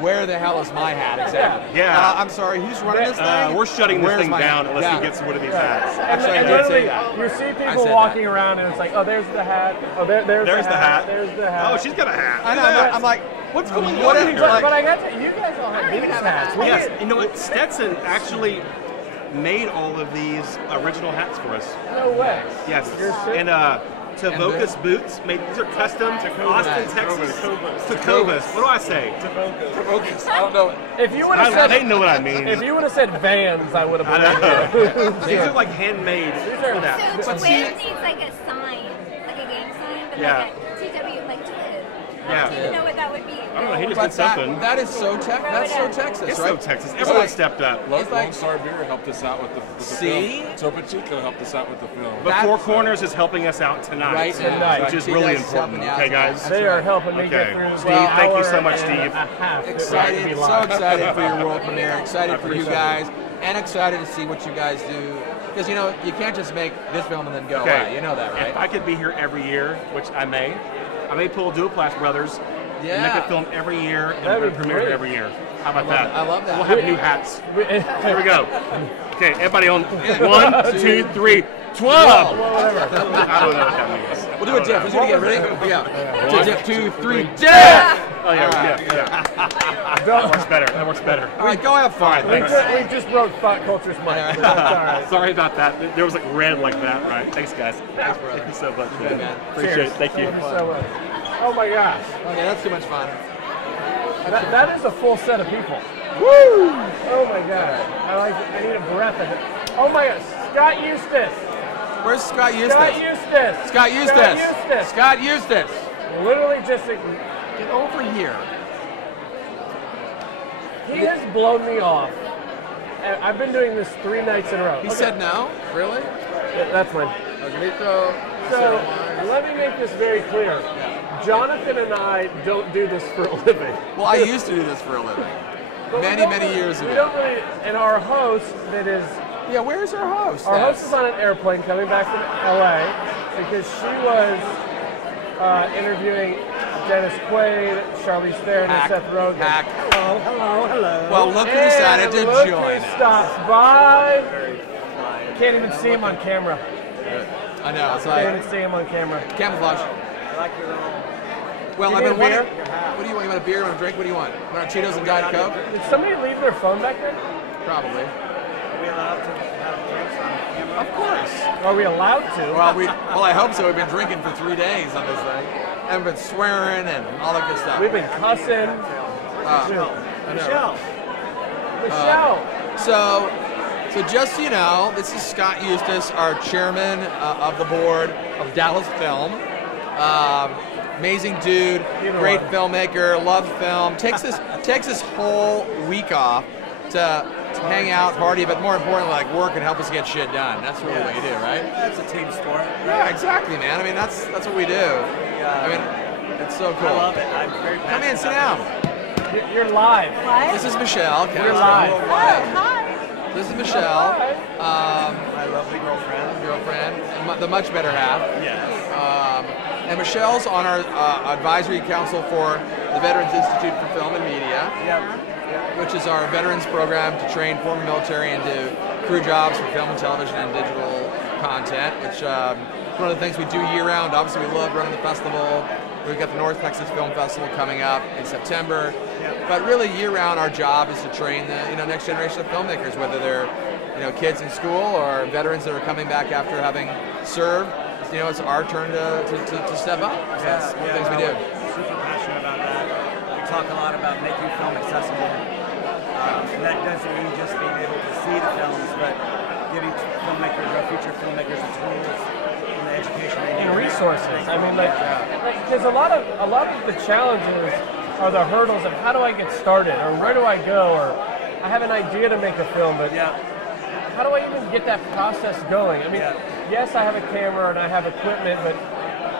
where the hell is my hat exactly? Yeah. I'm sorry, who's running this thing? We're shutting this Where's thing my down hat? unless Yeah. he gets one of these hats. Actually, I And did literally, say that. you see I people said walking around, and it's like, oh, there's the hat. Oh, there's the hat. There's the hat. Oh, she's got a hat. I know. Look at that. I'm like, what's going on But, here? but I got to, you guys all have these hats. We Yes, did- you know what? Stetson actually made all of these original hats for us. No way. Yes. You're sick. And Tavocus boots made. These are custom. Austin, Texas. Tacovas. What do I say? I don't know. If you would have said, They know what I mean. if you would have said Vans, I would have I believed know. you. These are like handmade for that. So But Twin see- needs like a sign, like a gang sign, but Yeah. like a TW, like Twin. Yeah. Do you know what that would be? I don't know. He just But did something. that is so that's so Texas, It's right? so Texas. Everyone stepped up. It's like- Lone Star Beer helped us out with the See? film. Topo Chico helped us out with the film. But Four Corners is helping us out tonight. Right now. Tonight. Which is TJ's really helping important. you out Okay, tonight. guys? They are helping me get Okay. through. Steve, thank you so hour much, and Steve. a half. Excited, so excited for your world premiere. Excited for you appreciate guys, and excited to see what you guys do. Because you know you can't just make this film and then go Okay. away. You know that, right? If I could be here every year, which I may pull Duplass Brothers and make a film every year and That'd we're be gonna premiere it great. every year. How about that? I love that. We'll have new hats. Here we go. Okay, everybody on 1, 2, 3, 12. Whatever. I don't know what that means. We'll do a dip. Let's do it again. Ready? Yeah. 1, Dip, 2, 3, dip. Oh yeah, yeah. That works better. That works better. All right, go have fun. We just broke Thought Culture's mic. That's all right. Sorry about that. There was like red like that. Right. Thanks, guys. Thanks, brother. Thank you so much, Good, man. man. Appreciate Cheers. it. Thank you. Thank you so much. Oh my gosh. Okay, that's too much fun. That is a full set of people. Woo! Oh my god. I need a breath of it. Oh my god. Scott Eustace. Where's Scott Eustace? Scott Eustace. Scott Eustace. Scott Eustace. Scott Eustace. Literally just Get over here. he has blown me off. And I've been doing this 3 nights in a row. He Okay. said no? Really? Yeah, that's mine. So let me make this very clear. Jonathan and I don't do this for a living. Well, I used to do this for a living. many years ago. We don't really, and our host that is. Yeah, where's our host? Our host is on an airplane coming back from LA because she was interviewing Dennis Quaid, Charlize Theron, and Seth Rogen. Hello. Well, look who decided to join us. Stops by. Can't even see him on camera. I know. It's Can't even see him on camera. Camouflage. I like your little. Well, You I've need been a wanting. beer? What do you want? You want a beer? You want a drink? What do you want? You want Cheetos and Diet Coke? Did somebody leave their phone back there? Probably. Are we allowed to have drinks on camera? Of course. Are we allowed to? Well, I hope so. We've been drinking for 3 days on this thing. And been swearing and all that good stuff. We've been cussing. Michelle. So just so you know, this is Scott Eustace, our chairman of the board of Dallas Film. Amazing dude, great filmmaker, loves film. Takes this whole week off to hang out, party, but more importantly, like work and help us get shit done. That's really what you do, right? That's a team sport. Yeah, exactly, man. I mean, that's what we do. I mean, it's so cool. I love it. I'm very Come in, sit down. You're live. This is Michelle. You're live. Hi. This is Michelle. My lovely girlfriend. The much better half. Yes. And Michelle's on our advisory council for the Veterans Institute for Film and Media, which is our veterans program to train former military into crew jobs for film and television and digital content, which is one of the things we do year-round. Obviously, we love running the festival. We've got the North Texas Film Festival coming up in September. But really, year-round, our job is to train the next generation of filmmakers, whether they're kids in school or veterans that are coming back after having served. It's our turn to step up. So that's one of the things we do. Super passionate about that. We talk a lot about making film accessible. And that doesn't mean just being able to see the films, but giving filmmakers or future filmmakers the tools and the education they need. And resources. I mean, because a lot of the challenges are the hurdles of how do I get started, or where do I go, or I have an idea to make a film, but how do I even get that process going? I mean, yes, I have a camera and I have equipment, but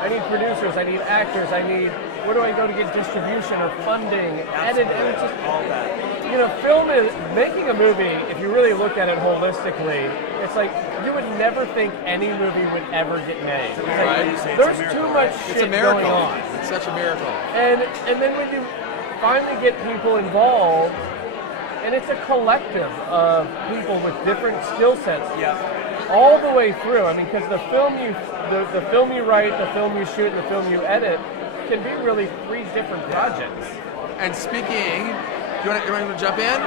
I need producers, I need actors, where do I go to get distribution or funding, edit, and it's just all that. Film is making a movie. If you really look at it holistically, it's like you would never think any movie would ever get made. It's like, there's too much shit going on. It's such a miracle. And then when you finally get people involved, and it's a collective of people with different skill sets, all the way through. I mean, because the film you write, the film you shoot, and the film you edit can be really 3 different projects. And speaking, you want to jump in?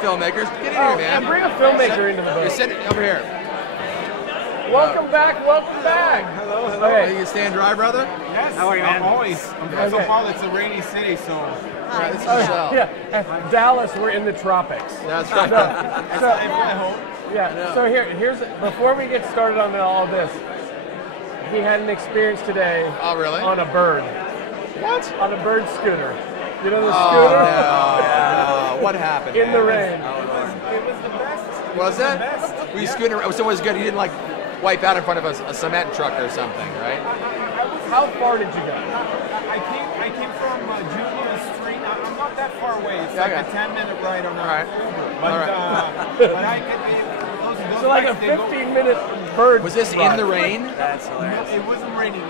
Filmmakers, get in here, man. And bring a filmmaker into the boat. You're sitting over here. Welcome back. Hello. Okay. You staying dry, brother? Yes. How are you, man? Always. I'm from Sao Paulo. It's a rainy city, so. Right, this is Michelle. Dallas, we're in the tropics. That's right. I hope. Yeah. So here's before we get started on all this, he had an experience today. Oh, really? On a bird. What? On a bird scooter. You know the scooter? No. What happened? In the rain. It was the best. Was it? Were you scooting around? So it was good. You didn't wipe out in front of a cement truck or something, right? How far did you go? I came from Julian Street. I'm not that far away. It's like a 10-minute ride on an Uber. But I could. Those So like a 15-minute bird. Was this in the rain? That's hilarious. No, it wasn't raining.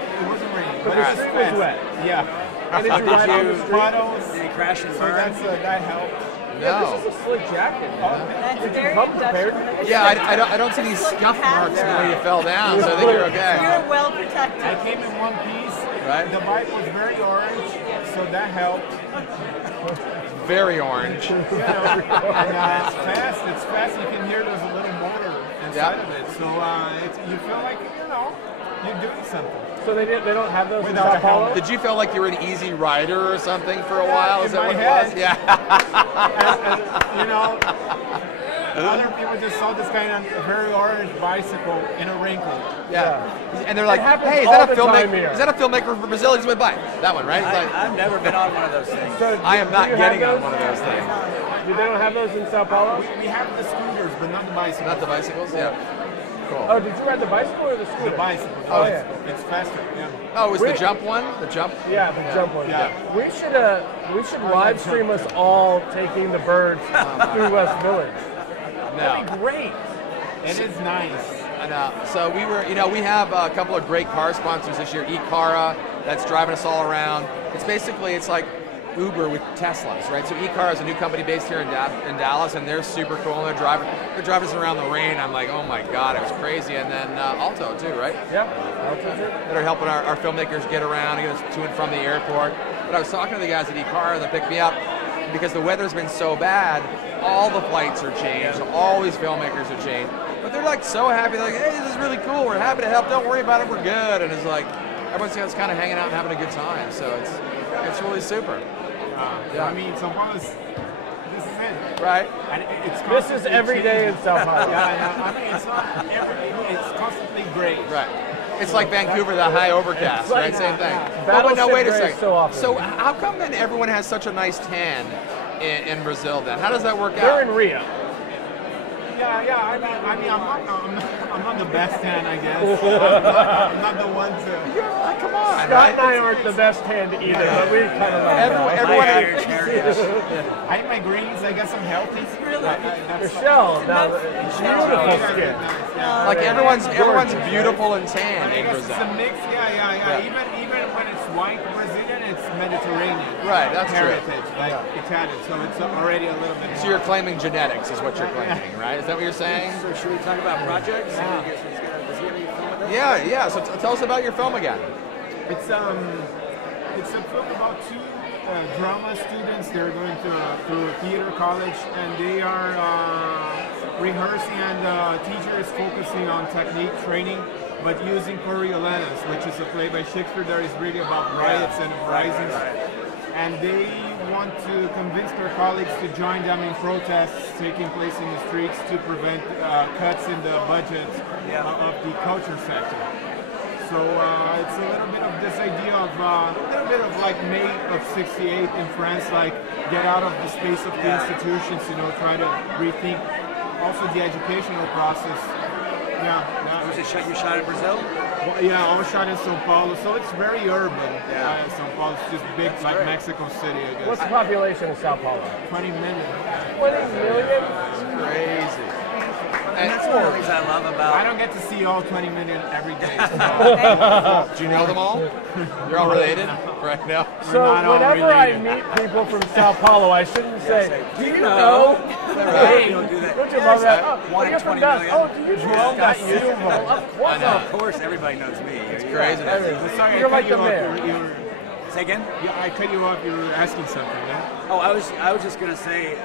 But the street was wet. Yeah. And did you ride on the street? Puddles. Did he crash and So burn? that helped. No. This is a slick jacket. That's Did you very come prepared? Yeah, I don't see any scuff marks from where you fell down, so I think you're okay. You're well protected. I came in one piece. Right. The bike was very orange, so that helped. Very orange. And it's fast. It's fast. You can hear there's a little motor inside of it, so you feel like you're doing something. So they don't have those in Without Sao Paulo? a Did you feel like you were an easy rider or something for a while? Is in that what my it was? head. Yeah. And, other people just saw this guy on a very orange bicycle in a wrinkle. Yeah. And they're like, It happens hey, is all that a the time filmmaker? here. Is that a filmmaker from Brazil? He's went by. That one, right? I've never been on one of those things. So I am not do you have getting on those? one of those things. They don't have those in Sao Paulo? We have the scooters, but not the bicycles. Not the bicycles? Yeah. cool. Oh, did you ride the bicycle or the scooter? The bicycle. Oh, It's faster. Yeah. Oh, it was the jump one? The jump? Yeah, the jump one. Yeah. We should live stream us all taking the birds through West Village. That'd be great. It is nice. I know. So we were, we have a couple of great car sponsors this year. eCara, that's driving us all around. It's like Uber with Teslas, right? So eCara is a new company based here in Dallas, and they're super cool. And they're driving us around the rain. I'm like, oh my god, it was crazy. And then Alto too, right? Yep. Alto too. That are helping our filmmakers get around and get us to and from the airport. But I was talking to the guys at eCara that picked me up because the weather's been so bad. All the flights are changed. All these filmmakers are changed. But they're like so happy. They're like, hey, this is really cool. We're happy to help. Don't worry about it. We're good. And it's like everyone's just kind of hanging out and having a good time. So it's really super. Yeah. I mean, Sao Paulo this is it. Right. And this is every day in Sao Paulo. Yeah. I mean, it's not every day. It's constantly great. Right. It's like Vancouver, the high overcast, right? Same thing. Battleship no, wait a Grace second. so how come then everyone has such a nice tan in Brazil then? How does that work out? They're in Rio. Yeah. I mean, I'm not the best tan, I guess. I'm not the one to. Come on. Scott and I aren't the best hand either, but we kind of like everyone. I eat my greens. I guess I'm healthy. Michelle, now beautiful skin. Like everyone's beautiful and tan in Brazil. It's a mix. Yeah. Even when it's white Brazilian, it's Mediterranean. Right, that's heritage, like Italian. So it's already a little bit. So you're claiming genetics, is what you're claiming, right? Is that what you're saying? So should we talk about projects? Yeah. Does he have any film with us? Yeah. So tell us about your film again. It's a film about two drama students. They're going to a theater college, and they are rehearsing, and the teacher is focusing on technique training, but using Coriolanus, which is a play by Shakespeare that is really about riots and uprisings. And they want to convince their colleagues to join them in protests taking place in the streets to prevent cuts in the budget of the culture sector. So it's a little bit of this idea of a little bit of like May of '68 in France, like get out of the space of the institutions, try to rethink also the educational process. Was it you shot in Brazil? Well, yeah, I was shot in Sao Paulo, so it's very urban. Sao Paulo is just big, like Mexico City, I guess. What's the population of Sao Paulo? 20 million. 20 million? It's crazy. And that's one of the things I love about. I don't get to see all 20 million every day. So. Do you know them all? You're all related right now? So whenever I meet people from Sao Paulo, I shouldn't say, do you know? Hey, don't you love that? Oh, you're from Dallas. Oh, do you know that? Of course, everybody knows me. It's crazy. Sorry, you're like the man. Say again? Yeah, I cut you off. You were asking something. Yeah? Oh, I was just gonna say.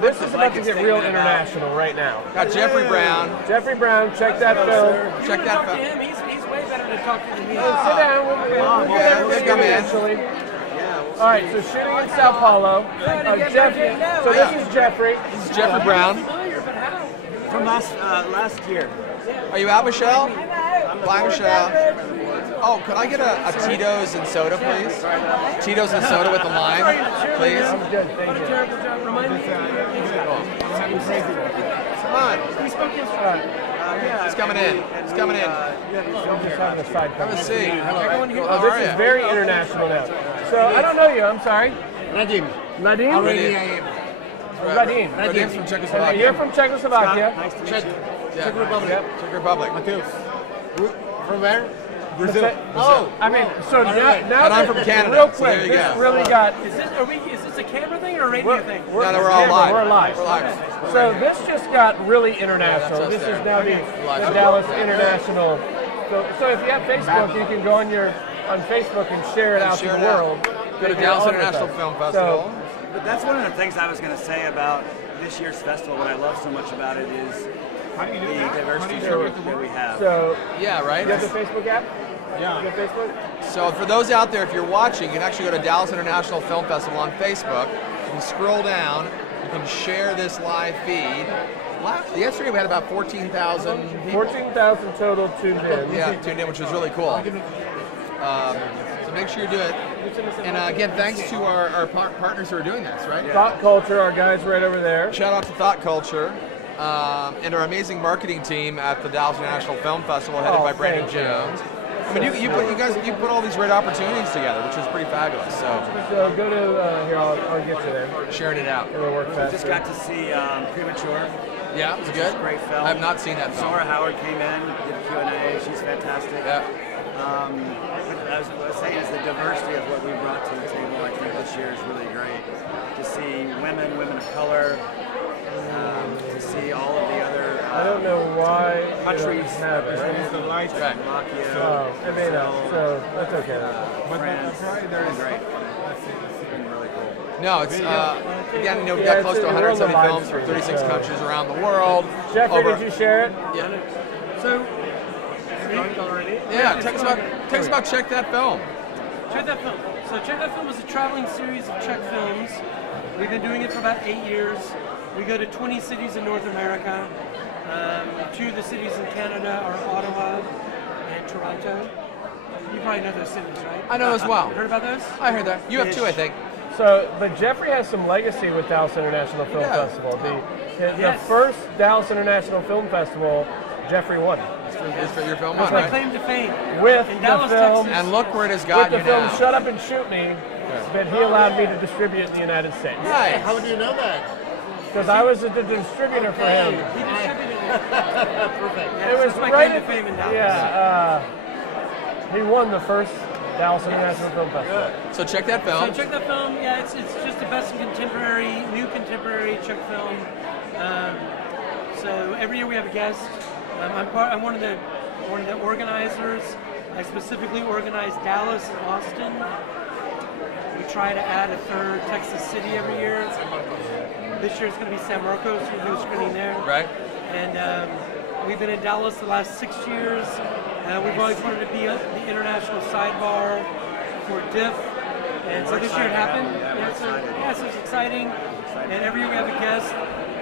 This is about to get real international right now. Got Jeffrey Brown. Jeffrey Brown, check that film. Check that film. He's way better to talk to than me. Sit down. We'll get everybody come in. eventually. All right, so shooting in Sao Paulo. So this is Jeffrey. This is Jeffrey Brown. From last year. Are you out, Michelle? Bye, Michelle. Oh, could I get a Tito's and soda, please? Tito's and soda with the lime, please. Come on. He's coming in. He's coming in. Have a seat. How This are is you? very international now. So I don't know you. I'm sorry. Nadim. Nadim? Already I am. Radim. Radim's from Czechoslovakia. You're from Czechoslovakia. Nice to meet you. Czech Republic. Czech Republic. From where? Brazil. Oh, I mean, so now And I'm from Canada. real So quick, there you this go. really got. Is this a camera thing or a radio thing? No, we're all live. We're live. We're live. So this just got really international. Yeah, that's us This is there. now the Dallas International. So if you have Facebook, you can go on Facebook and share it out to the world. Go to Dallas International Film Festival. But that's one of the things I was going to say about this year's festival. What I love so much about it is the diversity that we have. So yeah, right. You have the Facebook app? Yeah. You have Facebook? So for those out there, if you're watching, you can actually go to Dallas International Film Festival on Facebook. You can scroll down. You can share this live feed. Yesterday we had about 14,000 people. 14,000 total tuned in. Yeah, tuned in, which was really cool. So make sure you do it. And again, thanks to our partners who are doing this, right? Thought Culture, our guys right over there. Shout out to Thought Culture. and our amazing marketing team at the Dallas International Film Festival, headed by Brandon Jones. I mean, you put all these great opportunities together, which is pretty fabulous. So go to here. I'll get you there. Sharing it out. It'll work faster. Just got to see Premature. Yeah, it was good. Great film. I have not seen that film. Zora Howard came in, did Q&A. She's fantastic. Yeah. As I was saying, is the diversity of what we brought to the table. I think this year is really great to see women of color, to see all of the other I don't know why countries. Have it. It's the light. Slovakia, I may not, so that's okay. France. There is Great. It's been really cool. No, it's again, we've got close to 170 films from 36 countries around the world. Jeffrey, did you share it? Yeah. So, yeah, tell us about Check That Film. Check That Film. So Check That Film is a traveling series of Czech films. We've been doing it for about 8 years. We go to 20 cities in North America. 2 of the cities in Canada are Ottawa and Toronto. You probably know those cities, right? I know as well. Heard about those? I heard that. You have 2, I think. So, but Jeffrey has some legacy with Dallas International Film Festival. The first Dallas International Film Festival, Jeffrey won. Is for your film That's on, my right? claim to fame. With in the Dallas, film, Texas. And look where it has gotten with the you film now. Shut Up and Shoot Me, that he allowed me to distribute in the United States. Nice. How do you know that? Because I was the distributor for him. He distributed it. Perfect. It was my right claim to fame in Dallas. Yeah, he won the first Dallas International Film Festival. So check that film. So check that film. Yeah, it's just the best contemporary, new contemporary Czech film. So every year we have a guest. I'm one of the organizers. I specifically organize Dallas and Austin. We try to add a third Texas city every year. This year it's going to be San Marcos. We'll do a screening there. Right. And we've been in Dallas the last 6 years. We've always wanted to be the international sidebar for DIF. And so this year it happened. So it's exciting. And every year we have a guest.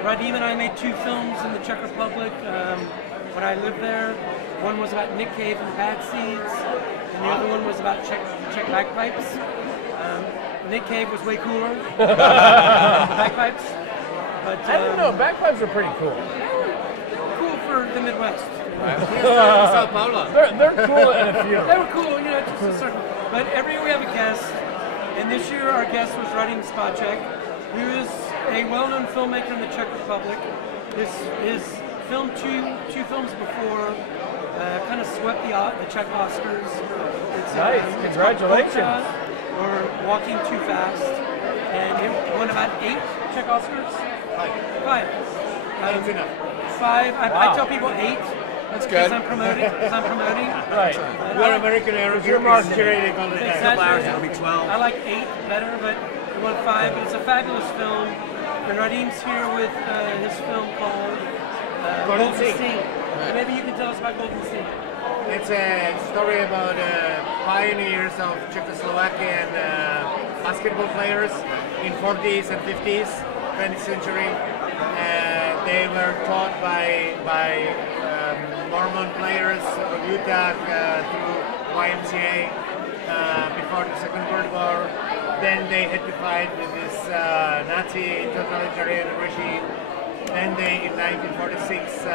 Radim and I made 2 films in the Czech Republic when I lived there. One was about Nick Cave and Bad Seeds, and the other one was about Czech bagpipes. Nick Cave was way cooler than bagpipes. But, I don't know, bagpipes are pretty cool. They're cool for the Midwest. Sao Paulo. They're cool in a few. They were cool, just a certain. But every year we have a guest, and this year our guest was Radim Spacek, who is a well-known filmmaker in the Czech Republic. His filmed two films before, kind of swept the Czech Oscars. It's, nice, congratulations. Or Walking Too Fast, and it won about 8 Czech Oscars. 5. 5. I tell people 8. That's good. Because I'm promoting. Right. We're American Airlines. You're curating all the time. Couple hours, it'll be 12. I like 8 better, but it won 5. But it's a fabulous film. And Radim's here with his film called Golden Sea. Maybe you can tell us about Golden Sea. It's a story about pioneers of Czechoslovakian basketball players in 40s and 50s, 20th century. They were taught by Mormon players of Utah through YMCA before the Second World War. Then they had to fight with this Nazi totalitarian regime. Then they, in 1946,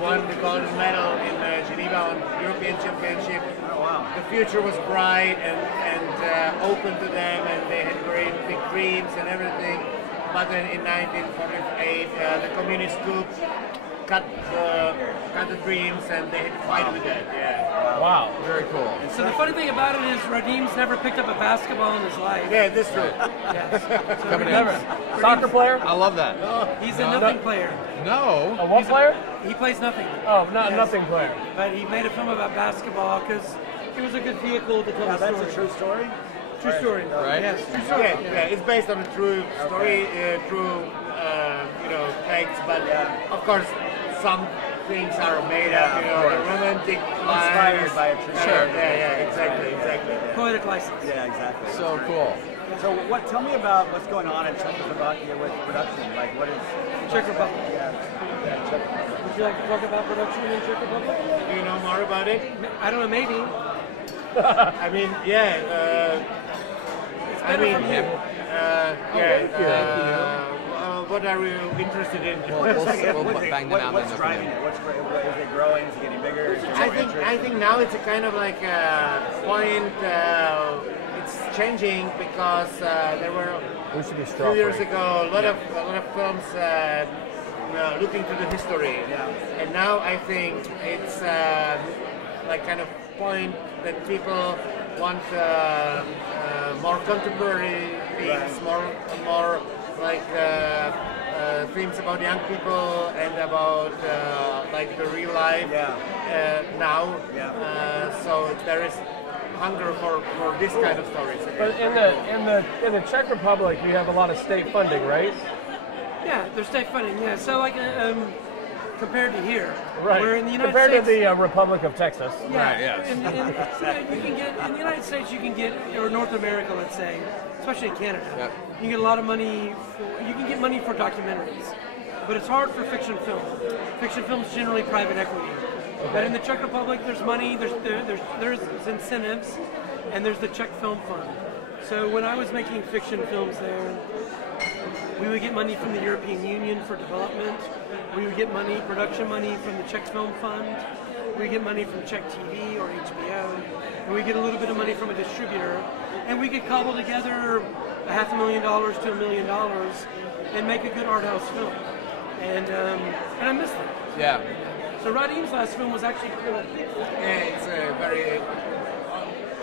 won the gold medal in Geneva on European Championship. Oh, wow. The future was bright and open to them, and they had great big dreams and everything. But then in 1948, the communist coup cut the dreams, and they had to fight with that. Yeah. Wow. Very cool. So the funny thing about it is Radim's never picked up a basketball in his life. Yeah, that's true. Yes. So Coming in. Radim's- Soccer player? I love that. He's a nothing player. No. A what player? He plays nothing. Oh, not nothing player. But he made a film about basketball because it was a good vehicle to tell the story. That's a true story? True story. Right. Yes, true story. Yeah, it's based on a true story, true facts, but of course some things are made up, the romantic Inspired by a true story. Yeah, exactly. Poetic license. Yeah, exactly. So cool. So tell me about what's going on in Czechoslovakia with production. Like what is Czech Republic. Yeah, Czech Republic. Would you like to talk about production in Czech Republic? Do you know more about it? I don't know, maybe. I mean, yeah. It's better from you. Thank you. what are you interested in? We'll bang them out. What's driving it? What's is it growing? Is it getting bigger? Is there I think now it's a kind of like a point. It's changing because there were a few years ago a lot of films looking to the history, and now I think it's like kind of point that people want more contemporary themes, more like themes about young people and about like the real life now. So there is hunger for this kind of stories. But in the Czech Republic, you have a lot of state funding, right? Yeah, there's state funding. Yeah, so like compared to here, Right. we're in the United Compared States. to the Republic of Texas. Yeah, Right. Yes. You can get in the United States. You can get, or North America, let's say, especially in Canada. Yep. You can get a lot of money. You can get money for documentaries, but it's hard for fiction film. Fiction film is generally private equity. But in the Czech Republic, there's money. There's incentives, and there's the Czech Film Fund. So when I was making fiction films there, we would get money from the European Union for development. We would get money, production money from the Czech Film Fund. We get money from Czech TV or HBO. And we get a little bit of money from a distributor. And we could cobble together $500,000 to $1 million and make a good art house film. And I miss that. Yeah. So Radim's last film was actually kind of big. Yeah, it's a very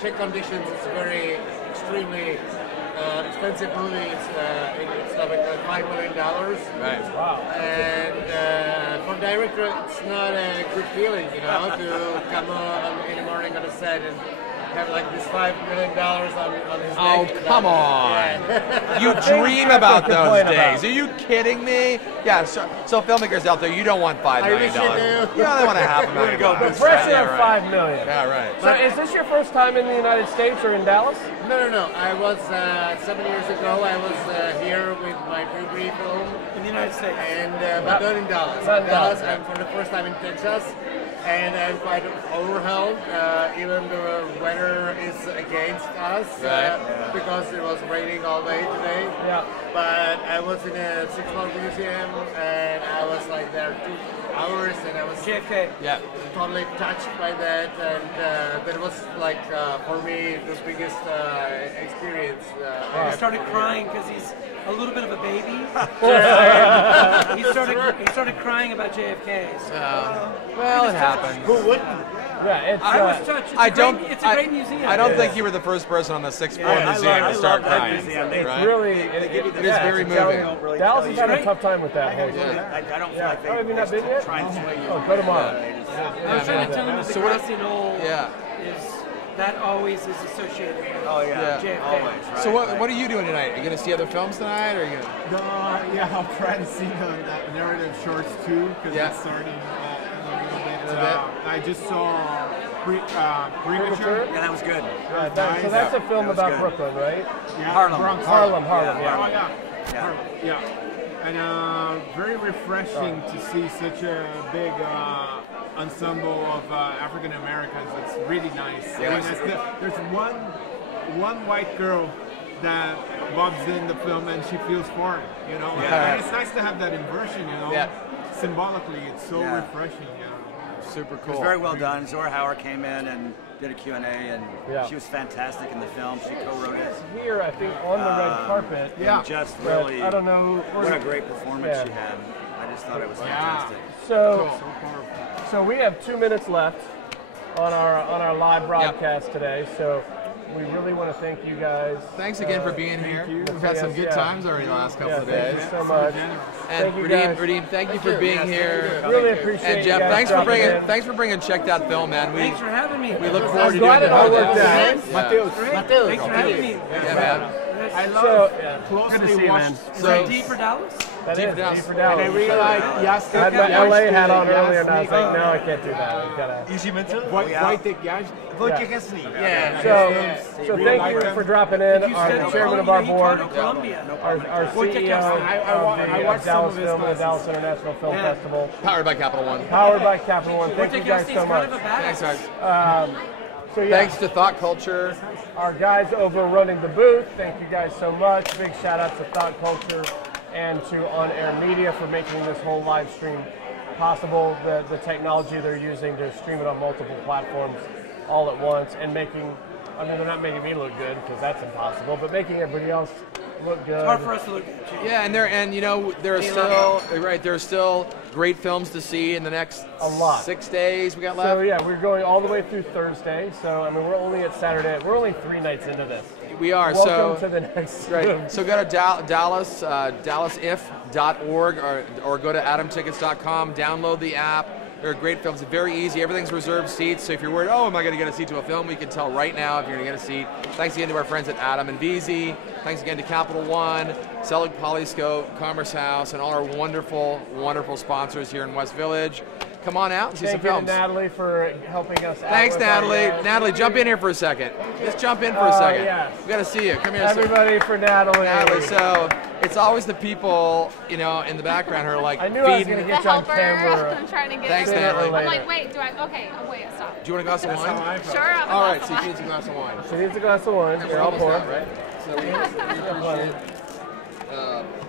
Czech conditions. It's very extremely expensive movie. It's like $5 million. Right. Wow. And for director, it's not a good feeling, you know, to come on in the morning on the set and have like this $5 million on his Oh, neck. come on. Yeah. You dream about those days. Are you kidding me? Yeah, so filmmakers out there, you don't want $5 million. I wish you do. You only want $500,000. The pressure of $5 million. Yeah, right. So is this your first time in the United States or in Dallas? No. I was 7 years ago. I was here with my pre film in the United States, and but not in Dallas. Not in Dallas. I'm for the first time in Texas, and I'm quite overwhelmed. Even the weather is against us because it was raining all day today. Yeah. But I was in a six-floor museum, and I was like there 2 hours, and I was JFK. Yeah. totally touched by that, and that was like for me the biggest experience. He started crying because he's a little bit of a baby. he started crying about JFK. So. Well, it happened. Who wouldn't? Yeah, it's. I was touched. It's a great museum. I don't think you were the first person on the 6th floor museum to start crying. It's really. It is very moving. Dallas has had a tough time with that. I don't feel like they have you not been yet? try and sway you. Oh, go tomorrow. I was trying to tell him that the So what- grassy knoll is that always is associated with JFK. Always, right? So what are you doing tonight? Are you going to see other films tonight, or are you going to? Yeah, I'll try to see the narrative shorts too, because it's starting a little bit. I just saw Premature. Yeah, that was good. So that's a film That was about good. Brooklyn, right? Yeah, Harlem. Bronx. Harlem, Yeah. Yeah. And very refreshing to see such a big ensemble of African Americans. It's really nice. Yes. There's one white girl that bobs in the film and she feels foreign, you know. Yeah. And it's nice to have that inversion, you know. Yeah. Symbolically, it's so refreshing. Yeah. Super It cool. was very well done. Zora Hauer came in and did a Q&A, and Yeah. she was fantastic in the film. She co-wrote it. Here, I think, on the red carpet. And just But really, I don't know. what a great performance Yeah. she had. I just thought it was fantastic. So we have 2 minutes left on our live broadcast today. So we really want to thank you guys. Thanks again for being here. We've had some good Yeah. times already the last couple of days. Thank you so much. And Thank you guys. Radim, thank you for being here. Really appreciate And Jeff, you guys thanks for bringing Check That Film, man. Thanks for having me. We look forward to glad doing it all more worked of that. out. Yeah. Thanks for having me. Yeah, man. I love Good to closely see you, watched. man. Is that D for Dallas? That Deep is down. deep for Dallas. And I really like I had my LA hat on earlier, and I was like, no, I can't do that. I gotta. So thank you for dropping in. Our chairman of our board, our CEO of Dallas Film and the Dallas International Film Festival. Powered by Capital One. Powered by Capital One. Thank you guys so much. Thanks, guys. So yeah, Thanks to Thought Culture. our guys over running the booth. Thank you guys so much. Big shout out to Thought Culture and to On-Air Media for making this whole live stream possible. The technology they're using to stream it on multiple platforms all at once, and making, I mean, they're not making me look good because that's impossible, but making everybody else look good. It's hard for us to look at you. Yeah, and you know, there's still great films to see in the next 6 days we got left. So yeah, we're going all the way through Thursday. So I mean, we're only at Saturday. We're only 3 nights into this. We are. Welcome to the next. Right. So go to Dallas, DallasIF.org or go to AdamTickets.com. Download the app. There are great films. It's very easy. Everything's reserved seats. So if you're worried, oh, am I going to get a seat to a film? We can tell right now if you're going to get a seat. Thanks again to our friends at Adam and VZ. Thanks again to Capital One, Selig Polyscope, Commerce House, and all our wonderful, wonderful sponsors here in West Village. Come on out and see some films. Thank you to Natalie for helping us out. Thanks, Natalie. Natalie, jump in here for a second. Just jump in for a second. Yes. We got to see you. Come here. Everybody for Natalie. Natalie, so it's always the people, you know, in the background who are like I knew feeding. I was going to get you on camera. I'm trying to get Thanks, it. Natalie. I'm like, wait, okay, wait, stop. Do you want a glass of wine? Sure, I'll have All a right, glass so of she wine. needs a glass of wine. She needs a glass of wine. And Here, we're I'll almost pour. out, right? So we appreciate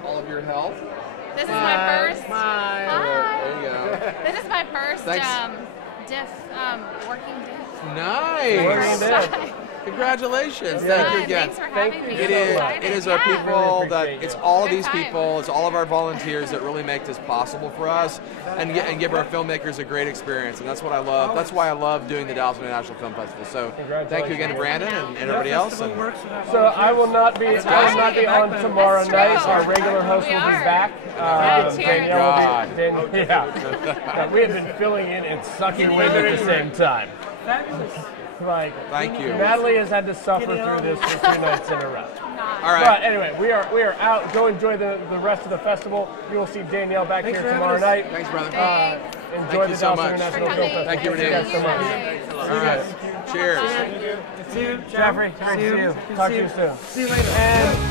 all of your help. This is my first. Hi. There you go. This is my first Thanks. working diff. Nice. Congratulations. Thank you again. Thanks for having me. It is our Yeah. people it's all of these people, it's all of our volunteers that really make this possible for us and give our filmmakers a great experience. And that's what I love. That's why I love doing the Dallas International Film Festival. So thank you again to Brandon and everybody else. And So I will not be on tomorrow night. Our regular host will be back. Danielle will be, we have been filling in and sucking wind at the same time. Fabulous. Like, thank you. Natalie has had to suffer through this for 2 nights in a row. All right. But anyway, we are out. Go enjoy the rest of the festival. You will see Danielle back here tomorrow night. Thanks, brother. Enjoy the so Dallas much. International Film Festival. Thank you, Renee. Thank you guys so much. All right. Cheers. See you. Jeffrey, great to see you. Talk to you soon. See you later. And